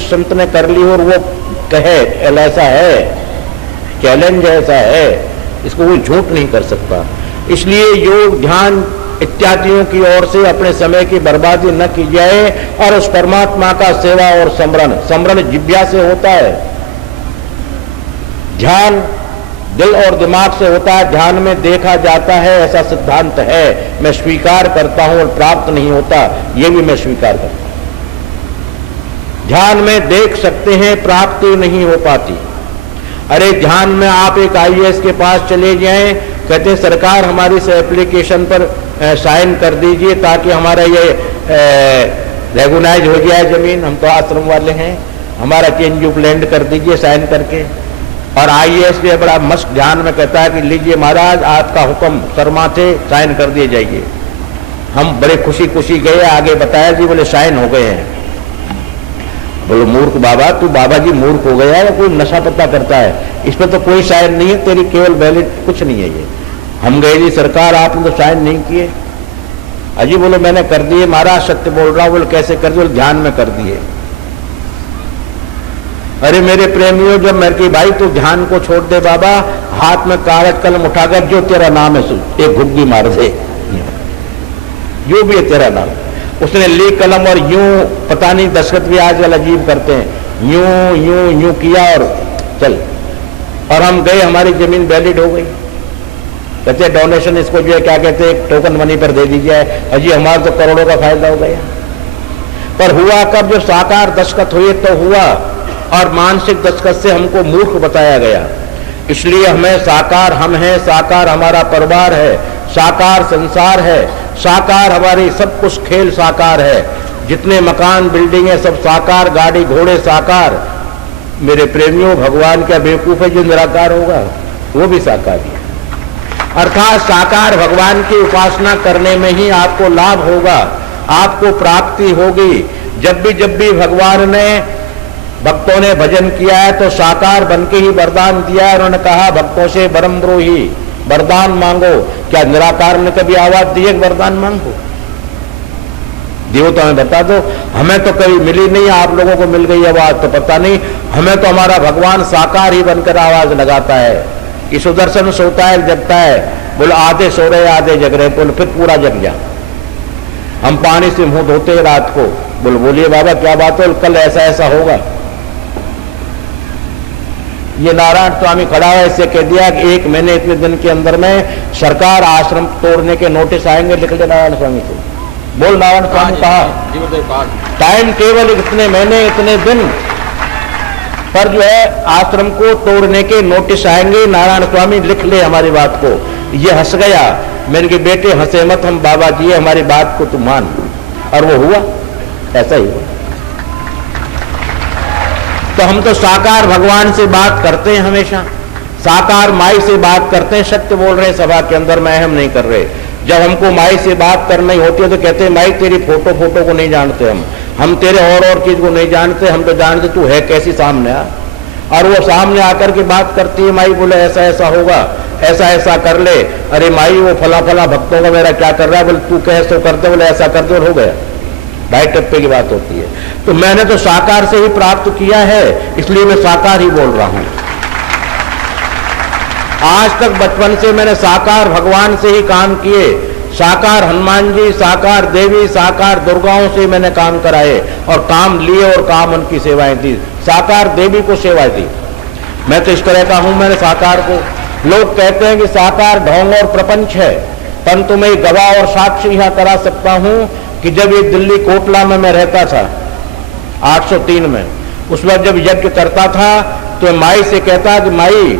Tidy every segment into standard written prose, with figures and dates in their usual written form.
जिस संत ने कर ली और वो कहे ऐसा है, चैलेंज ऐसा है, इसको कोई झूठ नहीं कर सकता। इसलिए योग ध्यान इत्यादियों की ओर से अपने समय की बर्बादी न की जाए और उस परमात्मा का सेवा और समरण जिह्वा से होता है, ध्यान दिल और दिमाग से होता है, ध्यान में देखा जाता है, ऐसा सिद्धांत है, मैं स्वीकार करता हूं, और प्राप्त नहीं होता ये भी मैं स्वीकार करता हूं। ध्यान में देख सकते हैं, प्राप्ति नहीं हो पाती। अरे ध्यान में आप एक IAS के पास चले जाएं, कहते सरकार हमारी इस एप्लीकेशन पर साइन कर दीजिए ताकि हमारा ये रेगुलाइज हो जाए जमीन, हम तो आश्रम वाले हैं, हमारा चेंज ऑफ लैंड कर दीजिए साइन करके। और IAS भी बड़ा मस्त ध्यान में कहता है कि लीजिए महाराज आपका हुक्म, शर्मा थे, साइन कर दिए जाइए। हम बड़े खुशी खुशी गए, आगे बताया जी बोले साइन हो गए हैं। बोलो मूर्ख बाबा, तू बाबा जी मूर्ख हो गया या कोई नशा पत्ता करता है, इस पर तो कोई साइन नहीं है, तेरी केवल वैलिड कुछ नहीं है ये। हम गए जी सरकार आपने तो साइन नहीं किए। अजी बोलो मैंने कर दिए महाराज, सत्य बोल रहा हूं। बोले कैसे कर दिए? ध्यान में कर दिए। अरे मेरे प्रेमियों, जब मैं कि भाई तू ध्यान को छोड़ दे बाबा, हाथ में कागज कलम उठाकर जो तेरा नाम है एक घुग्गी मार दे, जो भी है तेरा नाम। उसने ली कलम और यूं, पता नहीं दस्तखत भी आजकल अजीब करते हैं, यूं यूं यूं किया और चल, और हम गए, हमारी जमीन वैलिड हो गई। कहते डोनेशन इसको जो है क्या कहते हैं, टोकन मनी पर दे दीजिए। अजी हमारा तो करोड़ों का फायदा हो गया। पर हुआ कब? जो साकार दस्तखत हुए तो हुआ, और मानसिक दस्तखत से हमको मूर्ख बताया गया। इसलिए हमें साकार हम हैं, साकार हमारा परिवार है, साकार संसार है, साकार हमारी सब कुछ खेल साकार है, जितने मकान बिल्डिंग है सब साकार, गाड़ी घोड़े साकार। मेरे प्रेमियों, भगवान क्या बेवकूफ है जो निराकार होगा? वो भी साकार ही है। अर्थात साकार भगवान की उपासना करने में ही आपको लाभ होगा, आपको प्राप्ति होगी। जब भी भगवान ने, भक्तों ने भजन किया है तो साकार बन के ही वरदान दिया है। उन्होंने कहा भक्तों से बरमद्रोही वरदान मांगो। क्या निराकार ने कभी आवाज दी है वरदान मांगो? देवता में बता दो, हमें तो कभी मिली नहीं, आप लोगों को मिल गई आवाज तो पता नहीं। हमें तो हमारा भगवान साकार ही बनकर आवाज लगाता है कि सुदर्शन सोता है जगता है, बोलो आधे सो रहे आधे जग रहे, बोलो फिर पूरा जग जा। हम पानी से मुंह धोते रात को, बोलो बोलिए बाबा क्या बात है, कल ऐसा ऐसा होगा। ये नारायण स्वामी खड़ा है, इससे कह दिया कि 1 महीने इतने दिन के अंदर में सरकार आश्रम तोड़ने के नोटिस आएंगे, लिख ले नारायण स्वामी को। बोल नारायण स्वामी कहा टाइम केवल इतने महीने इतने दिन पर जो है आश्रम को तोड़ने के नोटिस आएंगे, नारायण स्वामी लिख ले हमारी बात को। ये हंस गया, मैंने कहा बेटे हंसे मत, हम बाबा जी हमारी बात को तू मान। और वो हुआ, ऐसा ही हुआ। तो हम तो साकार भगवान से बात करते हैं, हमेशा साकार माई से बात करते हैं। सत्य बोल रहे हैं सभा के अंदर, मैं हम नहीं कर रहे। जब हमको माई से बात करनी होती है तो कहते हैं माई तेरी फोटो को नहीं जानते, हम तेरे और चीज को नहीं जानते, हम तो जानते तू है कैसी सामने आ। और वो सामने आकर के बात करती है, माई बोले ऐसा ऐसा होगा, ऐसा ऐसा कर ले। अरे माई वो फला फला भक्तों का मेरा क्या कर रहा है, बोले तू कह सो करते, बोले ऐसा करते, और हो गया। ढाई टप्पे की बात होती है। तो मैंने तो साकार से ही प्राप्त किया है, इसलिए मैं साकार ही बोल रहा हूं। आज तक बचपन से मैंने साकार भगवान से ही काम किए, साकार हनुमान जी, साकार देवी, साकार दुर्गाओं से मैंने काम कराए और काम लिए और काम उनकी सेवाएं दी, साकार देवी को सेवाएं दी। मैं तो इस तरह का हूं, मैंने साकार को। लोग कहते हैं कि साकार ढोंग और प्रपंच है, परंतु मैं गवाह और साक्षी यहां करा सकता हूं कि जब ये दिल्ली कोटला में मैं रहता था 803 में, उस वक्त जब यज्ञ करता था तो माई से कहता कि माई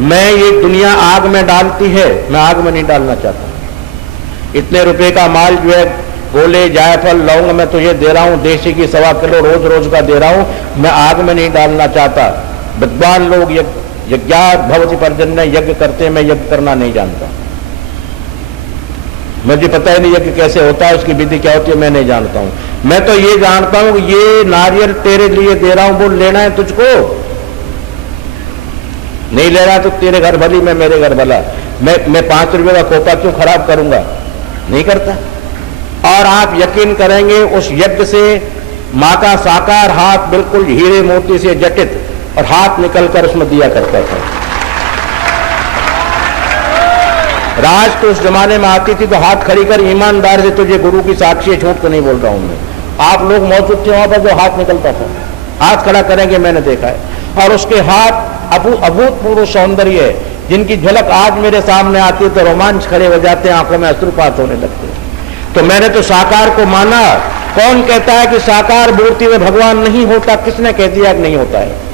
मैं ये दुनिया आग में डालती है, मैं आग में नहीं डालना चाहता। इतने रुपए का माल जो है गोले जायफल लौंग मैं तुझे दे रहा हूं, देसी की 1.25 किलो रोज रोज का दे रहा हूं, मैं आग में नहीं डालना चाहता। विद्वान लोग यज्ञात भवति पर्जन्य यज्ञ करते, मैं यज्ञ करना नहीं जानता। मुझे पता ही नहीं यज्ञ कैसे होता है, उसकी विधि क्या होती है मैं नहीं जानता हूं। मैं तो ये जानता हूं कि ये नारियल तेरे लिए दे रहा हूं, बोल लेना है तुझको, नहीं ले रहा तो तेरे घर भली, मैं मेरे घर भला। मैं 5 रुपए का खोपा क्यों खराब करूंगा? नहीं करता। और आप यकीन करेंगे उस यज्ञ से माँ का साकार हाथ बिल्कुल हीरे मोती से जटित और हाथ निकलकर उसमें दिया करता था। राज तो उस जमाने में आती थी तो हाथ खड़ी कर ईमानदार से तुझे गुरु की साक्षी है, झूठ तो नहीं बोल रहा हूं मैं, आप लोग मौजूद थे वहां पर जो हाथ निकलता था, हाथ खड़ा करेंगे, मैंने देखा है। और उसके हाथ अभूतपूर्व सौंदर्य है, जिनकी झलक आज मेरे सामने आती है तो रोमांच खड़े हो जाते हैं, आंखों में अश्रुपात होने लगते हैं। तो मैंने तो साकार को माना। कौन कहता है कि साकार मूर्ति में भगवान नहीं होता? किसने कह दिया कि नहीं होता है?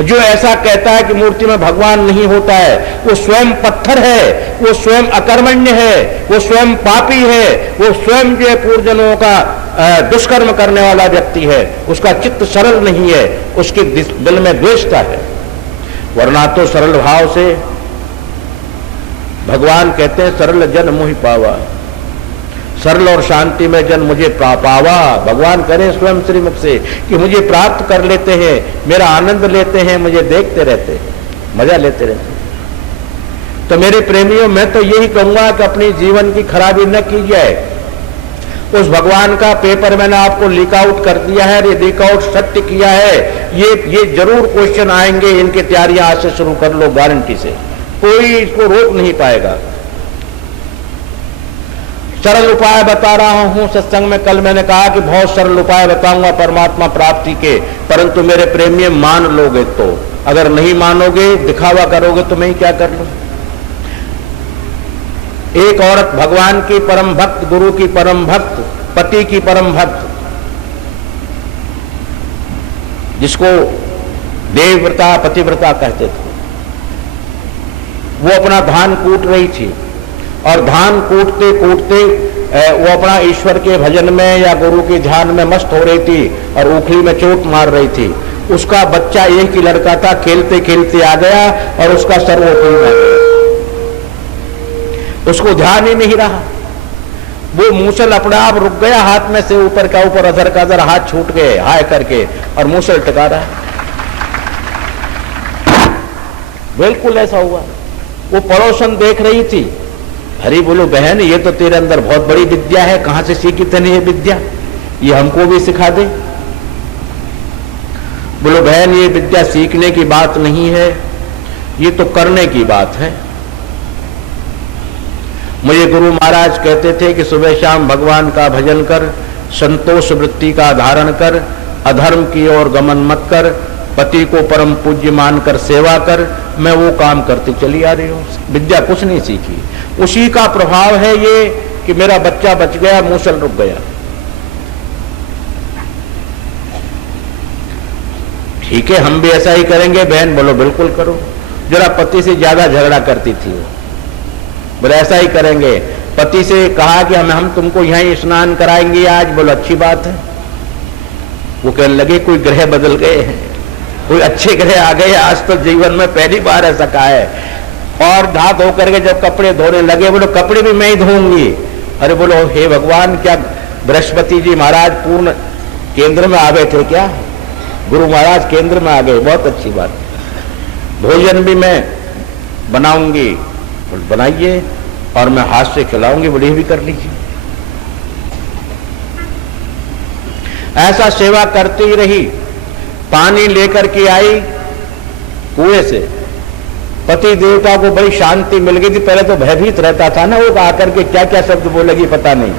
जो ऐसा कहता है कि मूर्ति में भगवान नहीं होता है, वो स्वयं पत्थर है, वो स्वयं अकर्मण्य है, वो स्वयं पापी है, वो स्वयं जो पूर्वजनों का दुष्कर्म करने वाला व्यक्ति है। उसका चित्त सरल नहीं है, उसके दिल में द्वेषता है। वरना तो सरल भाव से भगवान कहते हैं सरल जन मुहि पावा, सरल और शांति में जन मुझे पावा। भगवान करें स्वयं श्रीमुख से कि मुझे प्राप्त कर लेते हैं, मेरा आनंद लेते हैं, मुझे देखते रहते हैं, मजा लेते रहते हैं। तो मेरे प्रेमियों, मैं तो यही कहूंगा कि अपनी जीवन की खराबी न की जाए। उस भगवान का पेपर मैंने आपको लीक आउट कर दिया है, ये लीक आउट सत्य किया है। ये जरूर क्वेश्चन आएंगे, इनकी तैयारियां आज से शुरू कर लो, गारंटी से, कोई इसको रोक नहीं पाएगा। सरल उपाय बता रहा हूं सत्संग में। कल मैंने कहा कि बहुत सरल उपाय बताऊंगा परमात्मा प्राप्ति के, परंतु मेरे प्रेमी मान लोगे तो, अगर नहीं मानोगे, दिखावा करोगे तो मैं ही क्या कर लूं। एक औरत भगवान की परम भक्त, गुरु की परम भक्त, पति की परम भक्त, जिसको देवव्रता पतिव्रता कहते थे, वो अपना धान कूट रही थी और धान कूटते कूटते वो अपना ईश्वर के भजन में या गुरु के ध्यान में मस्त हो रही थी और उखली में चोट मार रही थी। उसका बच्चा एक ही लड़का था, खेलते खेलते आ गया और उसका सर उखली में आ गया। उसको ध्यान ही नहीं रहा, वो मूसल अपने आप रुक गया, हाथ में से ऊपर का ऊपर, अधर का अधर हाथ छूट गए हाय करके, और मूसल टिका रहा। बिल्कुल ऐसा हुआ। वो पड़ोसन देख रही थी, अरे बोलो बहन, ये तो तेरे अंदर बहुत बड़ी विद्या है, कहां से सीखी तूने ये विद्या, ये हमको भी सिखा दे। बोलो बहन, ये विद्या सीखने की बात नहीं है, ये तो करने की बात है। मुझे गुरु महाराज कहते थे कि सुबह शाम भगवान का भजन कर, संतोष वृत्ति का धारण कर, अधर्म की ओर गमन मत कर, पति को परम पूज्य मानकर सेवा कर। मैं वो काम करती चली आ रही हूँ, विद्या कुछ नहीं सीखी। उसी का प्रभाव है ये कि मेरा बच्चा बच गया, मूसल रुक गया। ठीक है, हम भी ऐसा ही करेंगे बहन? बोलो बिल्कुल करो। जरा पति से ज्यादा झगड़ा करती थी वो, बोले ऐसा ही करेंगे। पति से कहा कि हम तुमको यहीं स्नान कराएंगे आज। बोलो अच्छी बात है। वो कहने लगे कोई ग्रह बदल गए हैं, कोई अच्छे ग्रह आ गए, आज तो जीवन में पहली बार ऐसा कहा है। और नहा धो करके जब कपड़े धोने लगे, बोलो कपड़े भी मैं ही धोऊंगी। अरे बोलो हे भगवान, क्या बृहस्पति जी महाराज पूर्ण केंद्र में आ गए थे क्या? गुरु महाराज केंद्र में आ गए, बहुत अच्छी बात। भोजन भी मैं बनाऊंगी, बनाइए, और मैं हाथ से खिलाऊंगी, बोले भी कर लीजिए। ऐसा सेवा करती ही रही। पानी लेकर के आई कुएं से, पति देवता को बड़ी शांति मिल गई थी। पहले तो भयभीत रहता था ना, वो आकर के क्या क्या शब्द बोलेगी पता नहीं,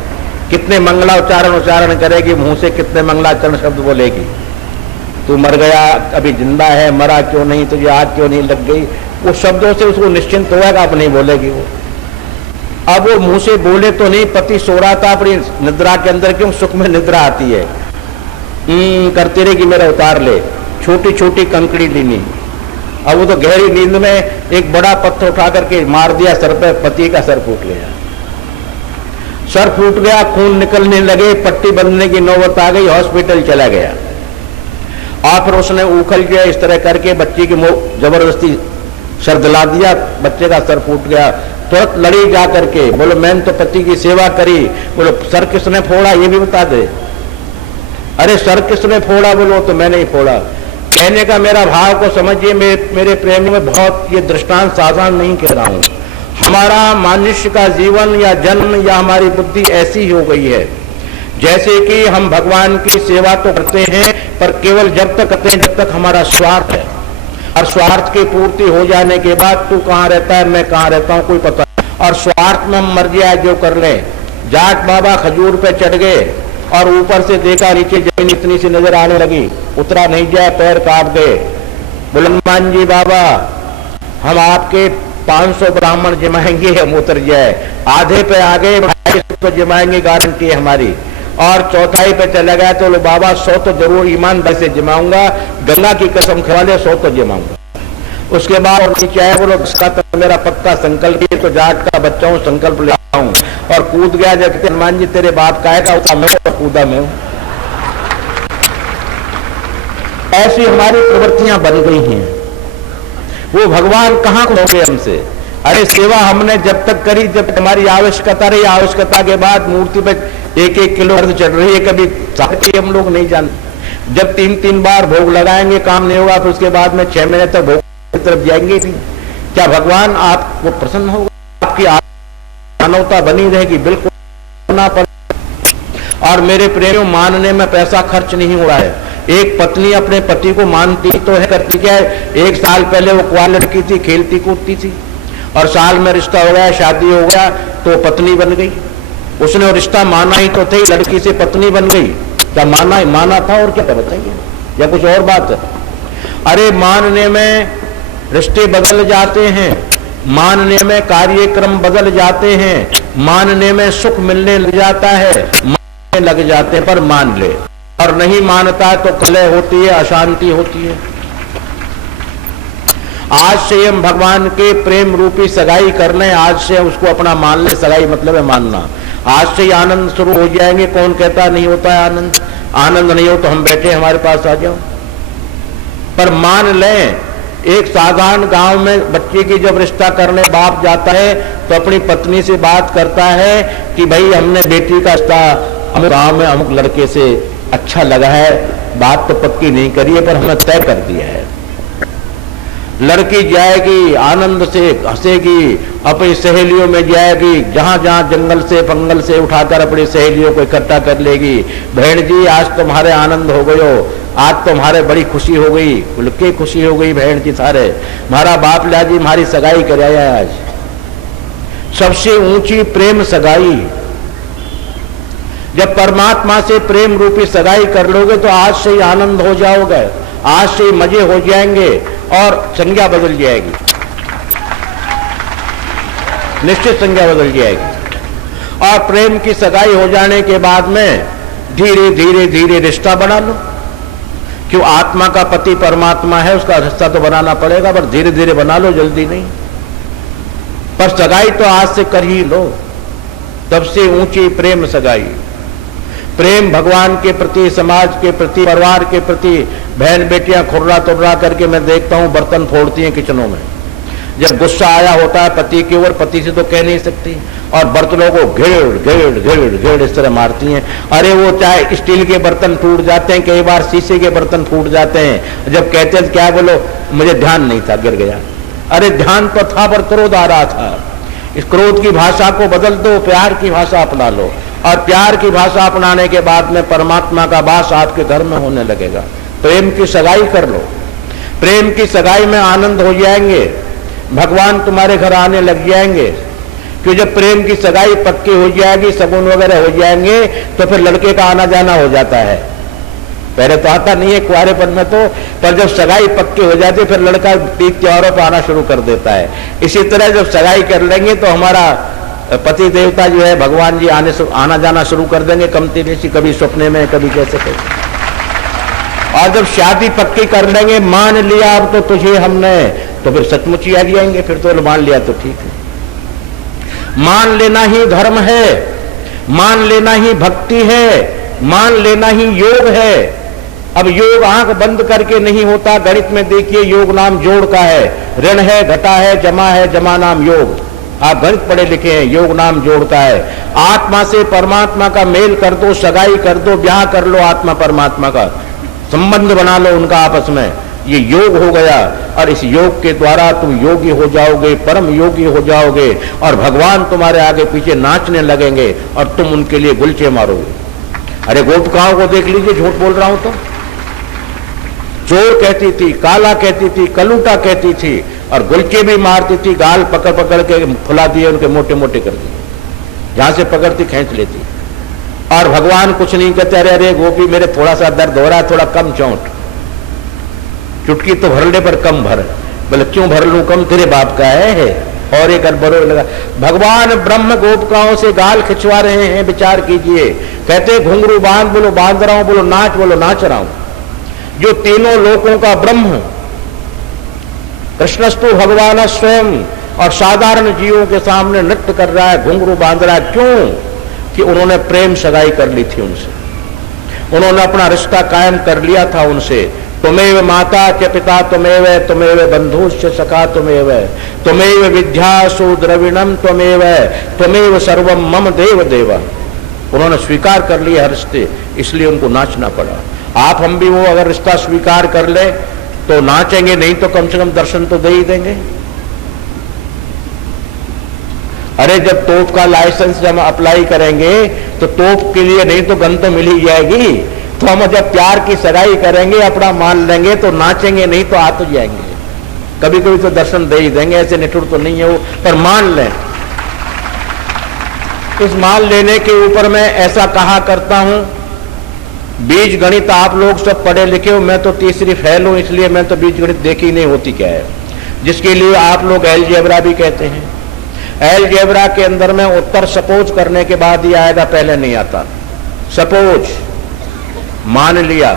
कितने मंगला उच्चारण करेगी, मुंह से कितने मंगलाचरण शब्द बोलेगी। तू मर गया, अभी जिंदा है, मरा क्यों नहीं, तुझे आग क्यों नहीं लग गई, वो शब्दों से उसको निश्चिंत हुआ कि आप नहीं बोलेगी वो। अब वो मुंह से बोले तो नहीं, पति सो रहा था अपनी निद्रा के अंदर, क्यों सुख में निद्रा आती है, करते रहे कि मेरा उतार ले, छोटी छोटी कंकड़ी लीनी। अब वो तो गहरी नींद में एक बड़ा पत्थर उठा करके मार दिया सर पे, पति का सर फूट गया। सर फूट गया, खून निकलने लगे, पट्टी बंधने की नौबत आ गई, हॉस्पिटल चला गया। और फिर उसने उखल गया इस तरह करके बच्ची की जबरदस्ती सर दिला दिया, बच्चे का सर फूट गया। तुरंत लड़ी जा करके, बोलो मैंने तो पति की सेवा करी। बोलो सर किसने फोड़ा ये भी बता दे। अरे सर किसने फोड़ा? बोलो तो मैंने ही फोड़ा। कहने का मेरा भाव को समझिए मेरे प्रेमी में, बहुत ये दृष्टांत साधारण नहीं कह रहा हूं। हमारा मनुष्य का जीवन या जन्म या हमारी बुद्धि ऐसी हो गई है जैसे कि हम भगवान की सेवा तो करते हैं, पर केवल जब तक करते हैं जब तक हमारा स्वार्थ है, और स्वार्थ की पूर्ति हो जाने के बाद तू कहाँ रहता है, मैं कहाँ रहता हूं, कोई पता नहीं। और स्वार्थ में हम मर्जी आए जो कर ले। जाट बाबा खजूर पे चढ़ गए और ऊपर से देखा नीचे जमीन इतनी सी नजर आने लगी, उतरा नहीं जाए, पैर काट गए। बुलंदमान जी बाबा, हम आपके 500 ब्राह्मण जमाएंगे, हम उतर जाए। आधे पे आ गए, 250 तो जमाएंगे, गारंटी है हमारी। और चौथाई पे चला गया तो बाबा 100 तो जरूर ईमानदारी से जमाऊंगा, गंगा की कसम खा ले 100 तो जमाऊंगा। उसके बाद और नीचे आया, बोलो इसका तो मेरा पक्का संकल्प है, तो जाट का बच्चा हूं, संकल्प ले आऊं। और कूद गया, जब हनुमान जी तेरे बाप का है, मैं तो कूदा में हूं। ऐसी हमारी प्रवृत्तियां बन गई हैं। वो भगवान कहां खोगे हमसे? अरे सेवा हमने जब तक करी जब हमारी आवश्यकता रही, आवश्यकता के बाद मूर्ति पे 1-1 किलो अर्ध चढ़ रही है, कभी साथ हम लोग नहीं जानते। जब 3-3 बार भोग लगाएंगे काम नहीं होगा, फिर उसके बाद में 6 महीने तक भोग की तरफ जाएंगे नहीं। क्या भगवान आपको प्रसन्न होगा? आपकी मानवता बनी रहेगी, बिल्कुल ना पड़े। और मेरे प्रेमियों, मानने में पैसा खर्च नहीं हो रहा है। एक पत्नी अपने पति को मानती तो है, करती क्या है, 1 साल पहले वो कुआर लड़की थी, खेलती कूदती थी, और साल में रिश्ता हो गया, शादी हो गया तो पत्नी बन गई। उसने रिश्ता माना ही तो थे, लड़की से पत्नी बन गई। क्या माना था और क्या बताइए, या कुछ और बात है? अरे मानने में रिश्ते बदल जाते हैं, मानने में कार्यक्रम बदल जाते हैं, मानने में सुख मिलने लग जाता है, मानने लग जाते हैं, पर मान ले। और नहीं मानता तो कलह होती है, अशांति होती है। आज से हम भगवान के प्रेम रूपी सगाई कर लें, आज से उसको अपना मान ले। सगाई मतलब है मानना। आज से ही आनंद शुरू हो जाएंगे। कौन कहता नहीं होता है आनंद? आनंद नहीं हो तो हम बैठे हमारे पास आ जाओ। पर मान लें, एक साधारण गांव में बच्चे की जब रिश्ता करने बाप जाता है तो अपनी पत्नी से बात करता है कि भाई हमने बेटी का रिश्ता हम गांव में अमुक लड़के से अच्छा लगा है, बात तो पक्की नहीं करी है पर हमने तय कर दिया है। लड़की जाएगी, आनंद से हंसेगी, अपनी सहेलियों में जाएगी, जहां जहां जंगल से फंगल से उठाकर अपनी सहेलियों को इकट्ठा कर लेगी। बहन जी आज तुम्हारे आनंद हो गयो, आज तुम्हारे बड़ी खुशी हो गई, खुल के खुशी हो गई बहन जी सारे, हमारा बाप ला जी हमारी सगाई कराया आज। सबसे ऊंची प्रेम सगाई। जब परमात्मा से प्रेम रूपी सगाई कर लोगे तो आज से ही आनंद हो जाओगे, आज से ही मजे हो जाएंगे और संज्ञा बदल जाएगी, निश्चित संज्ञा बदल जाएगी। और प्रेम की सगाई हो जाने के बाद में धीरे धीरे धीरे रिश्ता बना लो। क्यों? आत्मा का पति परमात्मा है, उसका रिश्ता तो बनाना पड़ेगा, पर धीरे धीरे बना लो, जल्दी नहीं। पर सगाई तो आज से कर ही लो। तब से ऊंची प्रेम सगाई। प्रेम भगवान के प्रति, समाज के प्रति, परिवार के प्रति। बहन बेटियां खुर्रा तुर्रा करके मैं देखता हूं बर्तन फोड़ती हैं किचनों में। जब गुस्सा आया होता है पति की ओर, पति से तो कह नहीं सकती, और बर्तनों को घेड़ इस तरह मारती हैं। अरे वो चाहे स्टील के बर्तन टूट जाते हैं, कई बार शीशे के बर्तन फूट जाते हैं। जब कहते हैं क्या बोलो, मुझे ध्यान नहीं था, गिर गया। अरे ध्यान तो था पर क्रोध आ रहा था। इस क्रोध की भाषा को बदल दो, प्यार की भाषा अपना लो, और प्यार की भाषा अपनाने के बाद में परमात्मा का वास आपके घर में होने लगेगा। प्रेम की सगाई कर लो, प्रेम की सगाई में आनंद हो जाएंगे, भगवान तुम्हारे घर आने लग जाएंगे। क्यों? जब प्रेम की सगाई पक्की हो जाएगी, सगुन वगैरह हो जाएंगे, तो फिर लड़के का आना जाना हो जाता है। पहले तो आता नहीं है कुंवारेपन में तो, पर जब सगाई पक्की हो जाती है फिर लड़का तीज त्योहारों पर आना शुरू कर देता है। इसी तरह जब सगाई कर लेंगे तो हमारा पति देवता जो है भगवान जी आना जाना शुरू कर देंगे, कमती बेशी, कभी सपने में, कभी कैसे कैसे। और जब शादी पक्की कर लेंगे, मान लिया अब तो तुझे हमने, तो फिर सचमुच ही आ जाएंगे। फिर तो मान लिया तो ठीक है। मान लेना ही धर्म है, मान लेना ही भक्ति है, मान लेना ही योग है। अब योग आंख बंद करके नहीं होता। गणित में देखिए योग नाम जोड़ का है, ऋण है, घटा है, जमा नाम योग। आप गणित पढ़े लिखे हैं, योग नाम जोड़ता है। आत्मा से परमात्मा का मेल कर दो, सगाई कर दो, ब्याह कर लो, आत्मा परमात्मा का संबंध बना लो उनका आपस में, ये योग हो गया। और इस योग के द्वारा तुम योगी हो जाओगे, परम योगी हो जाओगे, और भगवान तुम्हारे आगे पीछे नाचने लगेंगे और तुम उनके लिए गुलचे मारोगे। अरे गोपिकाओं को देख लीजिए, झूठ बोल रहा हूं तो। चोर कहती थी, काला कहती थी, कलूटा कहती थी, और गुलके भी मारती थी, गाल पकड़ पकड़ के फुला दिए, उनके मोटे मोटे कर दिए, जहां से पकड़ती खींच लेती। और भगवान कुछ नहीं कहते, अरे अरे गोपी मेरे थोड़ा सा दर्द हो रहा है, थोड़ा कम चोट, चुटकी तो भरने पर कम भर। बोले क्यों भर लूं कम, तेरे बाप का है। और एक अरबरों लगा। भगवान ब्रह्म गोपिकाओं से गाल खिंचवा रहे हैं, विचार कीजिए। कहते घुंघरू बांध, बोलो बांध रहा हूं, बोलो नाच, बोलो नाच रहा हूं। जो तीनों लोकों का ब्रह्म कृष्णस्तु भगवान स्वयं और साधारण जीवों के सामने नृत्य कर रहा है, घुंघरू बांध रहा है। क्यों? कि उन्होंने प्रेम सगाई कर ली थी उनसे, उन्होंने अपना रिश्ता कायम कर लिया था उनसे। तुमेव माता च पिता तुमेव, तुमेव बंधुश्च सखा तुमेव, तुमेव विद्यासु द्रविणम तुमेव, तुमेव सर्वम मम देव देव। उन्होंने स्वीकार कर लिया रिश्ते, इसलिए उनको नाचना पड़ा। आप हम भी वो अगर रिश्ता स्वीकार कर ले तो नाचेंगे, नहीं तो कम से कम दर्शन तो दे ही देंगे। अरे जब तोप का लाइसेंस जब अप्लाई करेंगे तो तोप के लिए नहीं तो गन तो मिल ही जाएगी। तो हम जब प्यार की सगाई करेंगे, अपना मान लेंगे तो नाचेंगे, नहीं तो आ तो जाएंगे। कभी कभी तो दर्शन दे ही देंगे, ऐसे निठुर तो नहीं है वो, पर मान लें। इस मान लेने के ऊपर मैं ऐसा कहा करता हूं, बीज गणित आप लोग सब पढ़े लिखे हो, मैं तो तीसरी फेल हूं, इसलिए मैं तो बीज गणित देखी नहीं होती क्या है, जिसके लिए आप लोग अलजेब्रा भी कहते हैं। अलजेब्रा के अंदर में उत्तर सपोज करने के बाद ही आएगा, पहले नहीं आता। सपोज मान लिया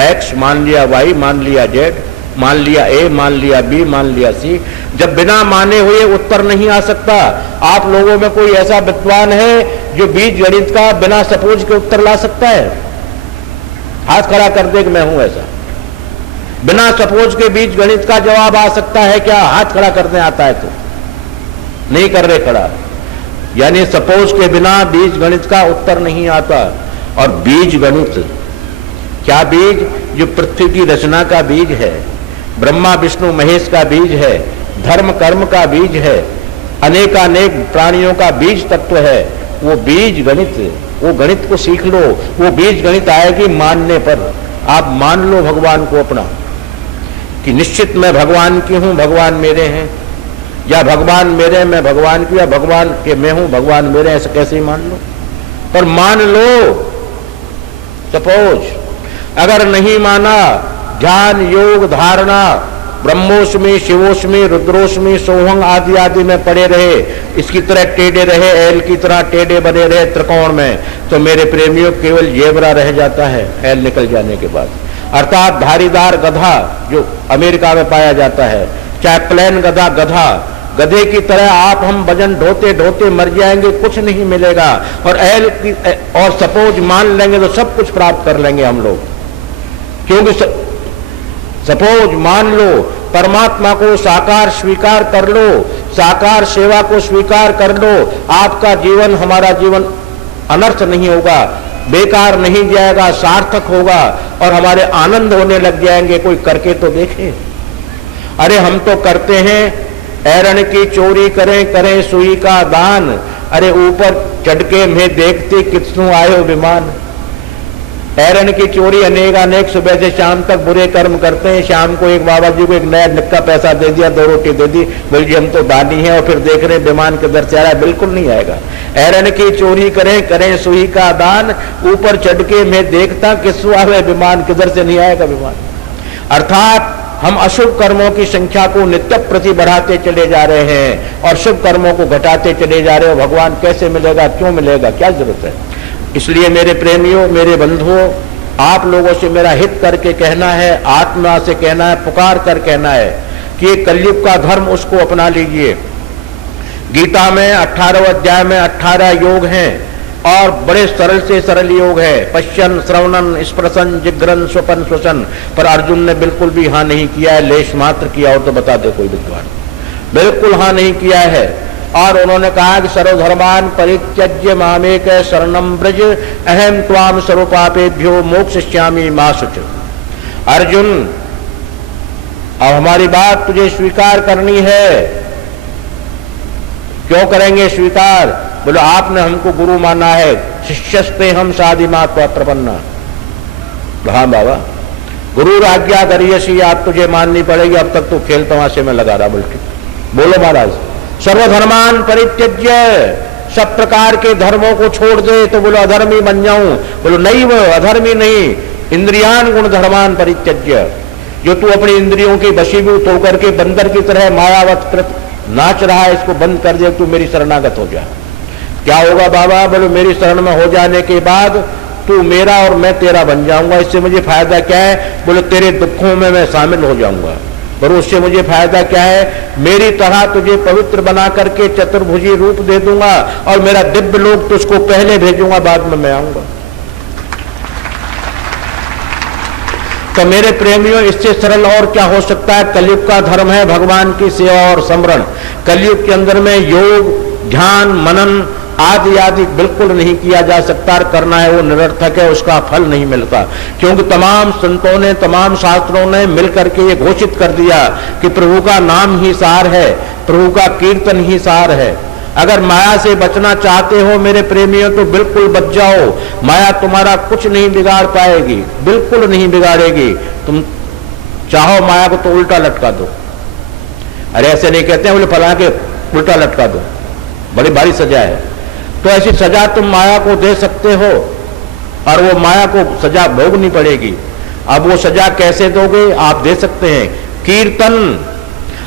x, मान लिया y, मान लिया z, मान लिया a, मान लिया b, मान लिया c। जब बिना माने हुए उत्तर नहीं आ सकता। आप लोगों में कोई ऐसा विद्वान है जो बीज गणित का बिना सपोज के उत्तर ला सकता है? हाथ खड़ा कर दे कि मैं हूं ऐसा। बिना सपोज के बीज गणित का जवाब आ सकता है क्या? हाथ खड़ा करने आता है तो नहीं कर रहे खड़ा। यानी सपोज के बिना बीज गणित का उत्तर नहीं आता। और बीज गणित क्या? बीज जो पृथ्वी की रचना का बीज है, ब्रह्मा विष्णु महेश का बीज है, धर्म कर्म का बीज है, अनेकानेक प्राणियों का बीज तत्व है। वो बीज गणित, वो गणित को सीख लो। वो बीज गणित आएगी मानने पर। आप मान लो भगवान को अपना, कि निश्चित मैं भगवान की हूं, भगवान मेरे हैं, या भगवान मेरे मैं भगवान की, या भगवान के मैं हूं भगवान मेरे, ऐसे कैसे ही मान लो, पर मान लो। सपोज अगर नहीं माना, ध्यान योग धारणा ब्रह्मोस्मि शिवोस्मि रुद्रोस्मि सोहंग आदि आदि में पड़े रहे, इसकी तरह टेढ़े रहे, एल की तरह टेढ़े बने रहे त्रिकोण में, तो मेरे प्रेमियों केवल जेबरा रह जाता है एल निकल जाने के बाद। अर्थात धारीदार गधा जो अमेरिका में पाया जाता है, चाहे प्लेन गधा, गधा गधे की तरह आप हम वजन ढोते ढोते मर जाएंगे, कुछ नहीं मिलेगा। और एल की और सपोज मान लेंगे तो सब कुछ प्राप्त कर लेंगे हम लोग, क्योंकि सपोज मान लो, परमात्मा को साकार स्वीकार कर लो, साकार सेवा को स्वीकार कर लो, आपका जीवन हमारा जीवन अनर्थ नहीं होगा, बेकार नहीं जाएगा, सार्थक होगा और हमारे आनंद होने लग जाएंगे। कोई करके तो देखे। अरे हम तो करते हैं, ऐरण की चोरी करें करें सुई का दान, अरे ऊपर चढ़ के मैं देखती कितनों आयो विमान। ऐरण की चोरी अनेक सुबह से शाम तक बुरे कर्म करते हैं, शाम को एक बाबा जी को एक नया निक्का पैसा दे दिया, 2 रोटी दे दी, बोल जी हम तो दानी है, और फिर देख रहे विमान किधर से आ रहा है, बिल्कुल नहीं आएगा। ऐरण की चोरी करें करें सुई का दान, ऊपर चढ़ के मैं देखता किसको आवे विमान, किधर से नहीं आएगा विमान। अर्थात हम अशुभ कर्मों की संख्या को नित्य प्रति बढ़ाते चले जा रहे हैं और शुभ कर्मों को घटाते चले जा रहे हो। भगवान कैसे मिलेगा, क्यों मिलेगा, क्या जरूरत है? इसलिए मेरे प्रेमियों, मेरे बंधुओं, आप लोगों से मेरा हित करके कहना है, आत्मा से कहना है, पुकार कर कहना है कि ये कलयुग का धर्म उसको अपना लीजिए। गीता में 18वें अध्याय में 18 योग हैं और बड़े सरल से सरल योग है। पश्यन श्रवणन स्पर्शन जिग्रन स्वपन श्वसन, पर अर्जुन ने बिल्कुल भी हाँ नहीं किया है, लेश मात्र किया और तो बता दे कोई विद्वान, बिल्कुल हाँ नहीं किया है। और उन्होंने कहा कि सर्वधर्मान परित्यज्य मामेक शरणम ब्रज अहम त्वाम सर्वपापेभ्यो मोक्षयिष्यामि मा शुच। अर्जुन अब हमारी बात तुझे स्वीकार करनी है। क्यों करेंगे स्वीकार? बोलो आपने हमको गुरु माना है, शिष्यस्ते हम साधिमा प्रपन्ना। हाँ बाबा, गुरु आज्ञा करियसी, आप तुझे माननी पड़ेगी, अब तक तो खेल तमाशे में लगा रहा। बोलते बोलो महाराज, सर्वधर्मान परित्यज्य, सब प्रकार के धर्मों को छोड़ दे तो बोलो अधर्मी बन जाऊं। बोलो नहीं, वो अधर्मी नहीं, इंद्रियान गुण धर्मान परित्यज्य। जो तू अपनी इंद्रियों की वशीभूत होकर के बंदर की तरह मायावत कृत नाच रहा है, इसको बंद कर दे, तू मेरी शरणागत हो जा। क्या होगा बाबा? बोलो मेरी शरण में हो जाने के बाद तू मेरा और मैं तेरा बन जाऊंगा। इससे मुझे फायदा क्या है? बोले तेरे दुखों में मैं शामिल हो जाऊंगा। पर उससे मुझे फायदा क्या है? मेरी तरह तुझे पवित्र बना करके चतुर्भुजी रूप दे दूंगा और मेरा दिव्य लोक तुझको पहले भेजूंगा, बाद में मैं आऊंगा। तो मेरे प्रेमियों, इससे सरल और क्या हो सकता है? कलयुग का धर्म है भगवान की सेवा और स्मरण। कलयुग के अंदर में योग, ध्यान, मनन आदि आदि बिल्कुल नहीं किया जा सकता। करना है वो निरर्थक है, उसका फल नहीं मिलता। क्योंकि तमाम संतों ने, तमाम शास्त्रों ने मिलकर के ये घोषित कर दिया कि प्रभु का नाम ही सार है, प्रभु का कीर्तन ही सार है। अगर माया से बचना चाहते हो मेरे प्रेमियों तो बिल्कुल बच जाओ। माया तुम्हारा कुछ नहीं बिगाड़ पाएगी, बिल्कुल नहीं बिगाड़ेगी। तुम चाहो माया को तो उल्टा लटका दो। अरे ऐसे नहीं कहते हैं, बोले फला के उल्टा लटका दो, बड़ी भारी सजा है। तो ऐसी सजा तुम माया को दे सकते हो और वो माया को सजा भोगनी पड़ेगी। अब वो सजा कैसे दोगे? आप दे सकते हैं कीर्तन।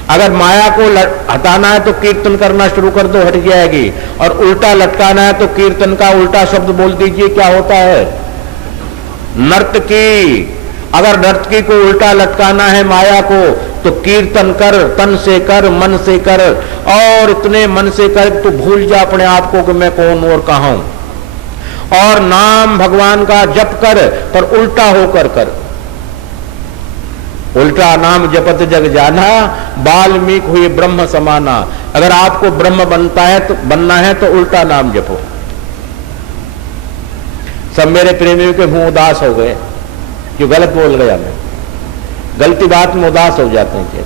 अगर माया को हटाना है तो कीर्तन करना शुरू कर दो, हट जाएगी। और उल्टा लटकाना है तो कीर्तन का उल्टा शब्द बोल दीजिए, क्या होता है? नर्तकी। अगर नर्तकी को उल्टा लटकाना है माया को तो कीर्तन कर, तन से कर, मन से कर, और इतने मन से कर तो भूल जा अपने आप को कि मैं कौन हूं और कहां हूं। और नाम भगवान का जप कर, पर उल्टा होकर कर। उल्टा नाम जपत जग जाना, वाल्मीकि हुए ब्रह्म समाना। अगर आपको ब्रह्म बनना है तो उल्टा नाम जपो। सब मेरे प्रेमियों के मुंह उदास हो गए, जो गलत बोल गया मैं। गलती बात में उदास हो जाते हैं,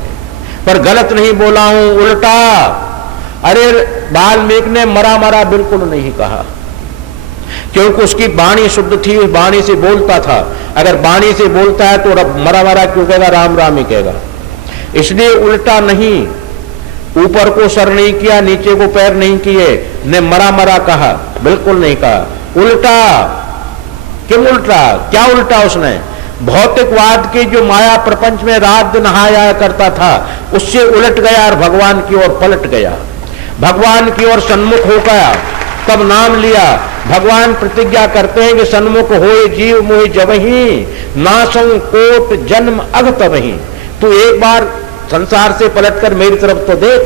पर गलत नहीं बोला हूं, उल्टा। अरे वाल्मीकि ने मरा मरा बिल्कुल नहीं कहा, क्योंकि उसकी वाणी शुद्ध थी, उस वाणी से बोलता था। अगर वाणी से बोलता है तो मरा मरा क्यों कहेगा? राम राम ही कहेगा। इसलिए उल्टा नहीं, ऊपर को सर नहीं किया, नीचे को पैर नहीं किए, ने मरा मरा कहा, बिल्कुल नहीं कहा। उल्टा। क्यों उल्टा? क्या उल्टा? उसने भौतिकवाद की जो माया प्रपंच में रात दिन नहाया करता था, उससे उलट गया और भगवान की ओर पलट गया। भगवान की ओर सन्मुख हो गया, तब नाम लिया। भगवान प्रतिज्ञा करते हैं कि सन्मुख होए जीव मोहि जबहि, नासं कोट जन्म अघ तबहि। तू एक बार संसार से पलटकर मेरी तरफ तो देख।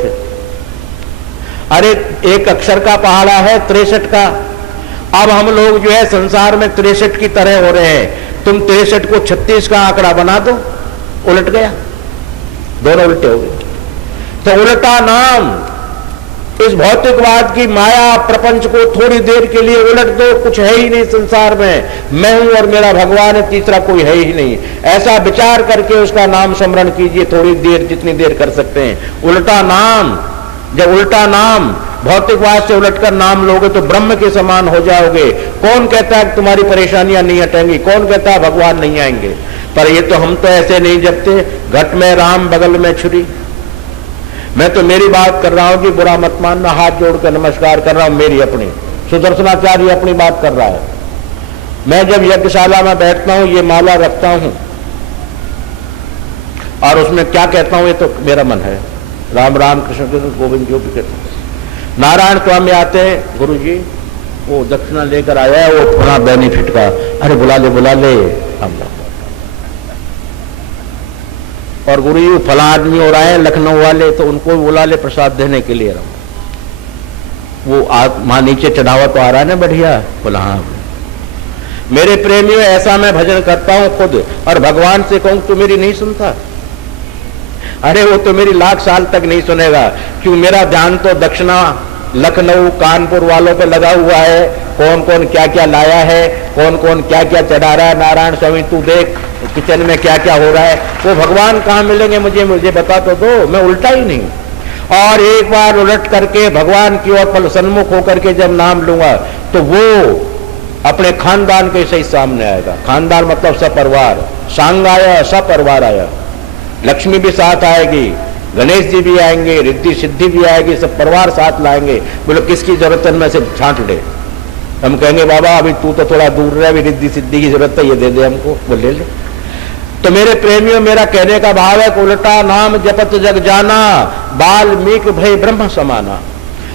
अरे एक अक्षर का पहाड़ा है 63 का। अब हम लोग जो है संसार में 63 की तरह हो रहे हैं। तुम 63 को 36 का आंकड़ा बना दो, उलट गया, दोनों उल्टे हो गए। तो उल्टा नाम। इस भौतिकवाद की माया प्रपंच को थोड़ी देर के लिए उलट दो, कुछ है ही नहीं संसार में, मैं हूं और मेरा भगवान है, तीसरा कोई है ही नहीं। ऐसा विचार करके उसका नाम स्मरण कीजिए थोड़ी देर, जितनी देर कर सकते हैं। उल्टा नाम। जब उल्टा नाम, भौतिकवाद से उलटकर नाम लोगे तो ब्रह्म के समान हो जाओगे। कौन कहता है कि तुम्हारी परेशानियां नहीं हटेंगी? कौन कहता है भगवान नहीं आएंगे? पर ये तो हम तो ऐसे नहीं जपते, घट में राम बगल में छुरी। मैं तो मेरी बात कर रहा हूं कि बुरा मत मानना, हाथ जोड़कर नमस्कार कर रहा हूं, मेरी अपनी। सुदर्शनाचार्य अपनी बात कर रहा है। मैं जब यज्ञशाला में बैठता हूं, ये माला रखता हूं और उसमें क्या कहता हूं, ये तो मेरा मन है। राम राम कृष्ण कृष्ण गोविंद जो भी कहता हूं। नारायण स्वामी आते हैं, गुरु जी वो दक्षिणा लेकर आया है, वो थोड़ा बेनिफिट का। अरे बुला ले हम। और गुरु जी फला आदमी और आए लखनऊ वाले, तो उनको बुला ले प्रसाद देने के लिए। वो वहां नीचे चढ़ावा तो आ रहा है ना बढ़िया, बोला हाँ। मेरे प्रेमियों, ऐसा मैं भजन करता हूं खुद, और भगवान से कहूं तू मेरी नहीं सुनता? अरे वो तो मेरी लाख साल तक नहीं सुनेगा, क्यों? मेरा ध्यान तो दक्षिणा लखनऊ कानपुर वालों पे लगा हुआ है। कौन कौन क्या क्या लाया है, कौन कौन क्या क्या चढ़ा रहा है। नारायण स्वामी तू देख किचन में क्या क्या हो रहा है। वो भगवान कहाँ मिलेंगे मुझे बता तो दो। मैं उल्टा ही नहीं। और एक बार उलट करके भगवान की ओर फल सन्मुख होकर के जब नाम लूंगा तो वो अपने खानदान के सही सामने आएगा। खानदान मतलब सपरिवार, सांग आया सपरिवार आया, लक्ष्मी भी साथ आएगी, गणेश जी भी आएंगे, रिद्धि सिद्धि भी आएगी, सब परिवार साथ लाएंगे। बोलो किसकी जरूरत है, में से छांट ले। हम कहेंगे बाबा अभी तू तो थोड़ा दूर रहे, अभी रिद्धि सिद्धि की जरूरत है, ये दे दे हमको, वो ले ले। तो मेरे प्रेमियों, मेरा कहने का भाव है उल्टा नाम जपत जग जाना, वाल्मीकि भय ब्रह्म समाना।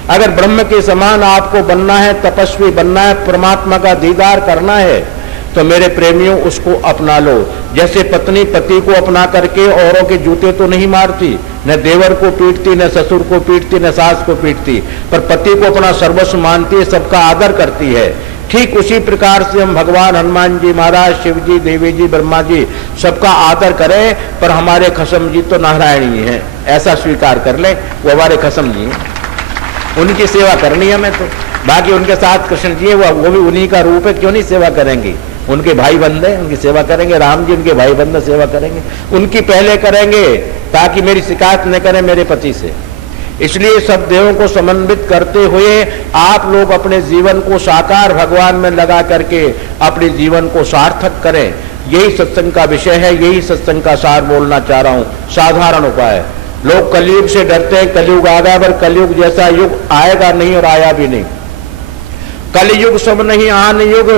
अगर ब्रह्म के समान आपको बनना है, तपस्वी बनना है, परमात्मा का दीदार करना है, तो मेरे प्रेमियों उसको अपना लो। जैसे पत्नी पति को अपना करके औरों के जूते तो नहीं मारती, न देवर को पीटती, न ससुर को पीटती, न सास को पीटती, पर पति को अपना सर्वस्व मानती है, सबका आदर करती है। ठीक उसी प्रकार से हम भगवान हनुमान जी महाराज, शिव जी, देवी जी, ब्रह्मा जी, सबका आदर करें, पर हमारे खसम जी तो नारायणी हैं, ऐसा स्वीकार कर ले, वो हमारे खसम जी हैं, उनकी सेवा करनी है हमें। तो बाकी उनके साथ कृष्ण जी है, वो भी उन्हीं का रूप है, क्यों नहीं सेवा करेंगे? उनके भाई बंदे, उनकी सेवा करेंगे। राम जी उनके भाई बंदे, सेवा करेंगे, उनकी पहले करेंगे ताकि मेरी शिकायत न करें मेरे पति से। इसलिए सब देवों को समन्वित करते हुए आप लोग अपने जीवन को साकार भगवान में लगा करके अपने जीवन को सार्थक करें। यही सत्संग का विषय है, यही सत्संग का सार बोलना चाह रहा हूं। साधारण उपाय, लोग कलयुग से डरते हैं, कलयुग आ गया, पर कलयुग जैसा युग आएगा नहीं और आया भी नहीं। कलयुग सब नहीं आन युग,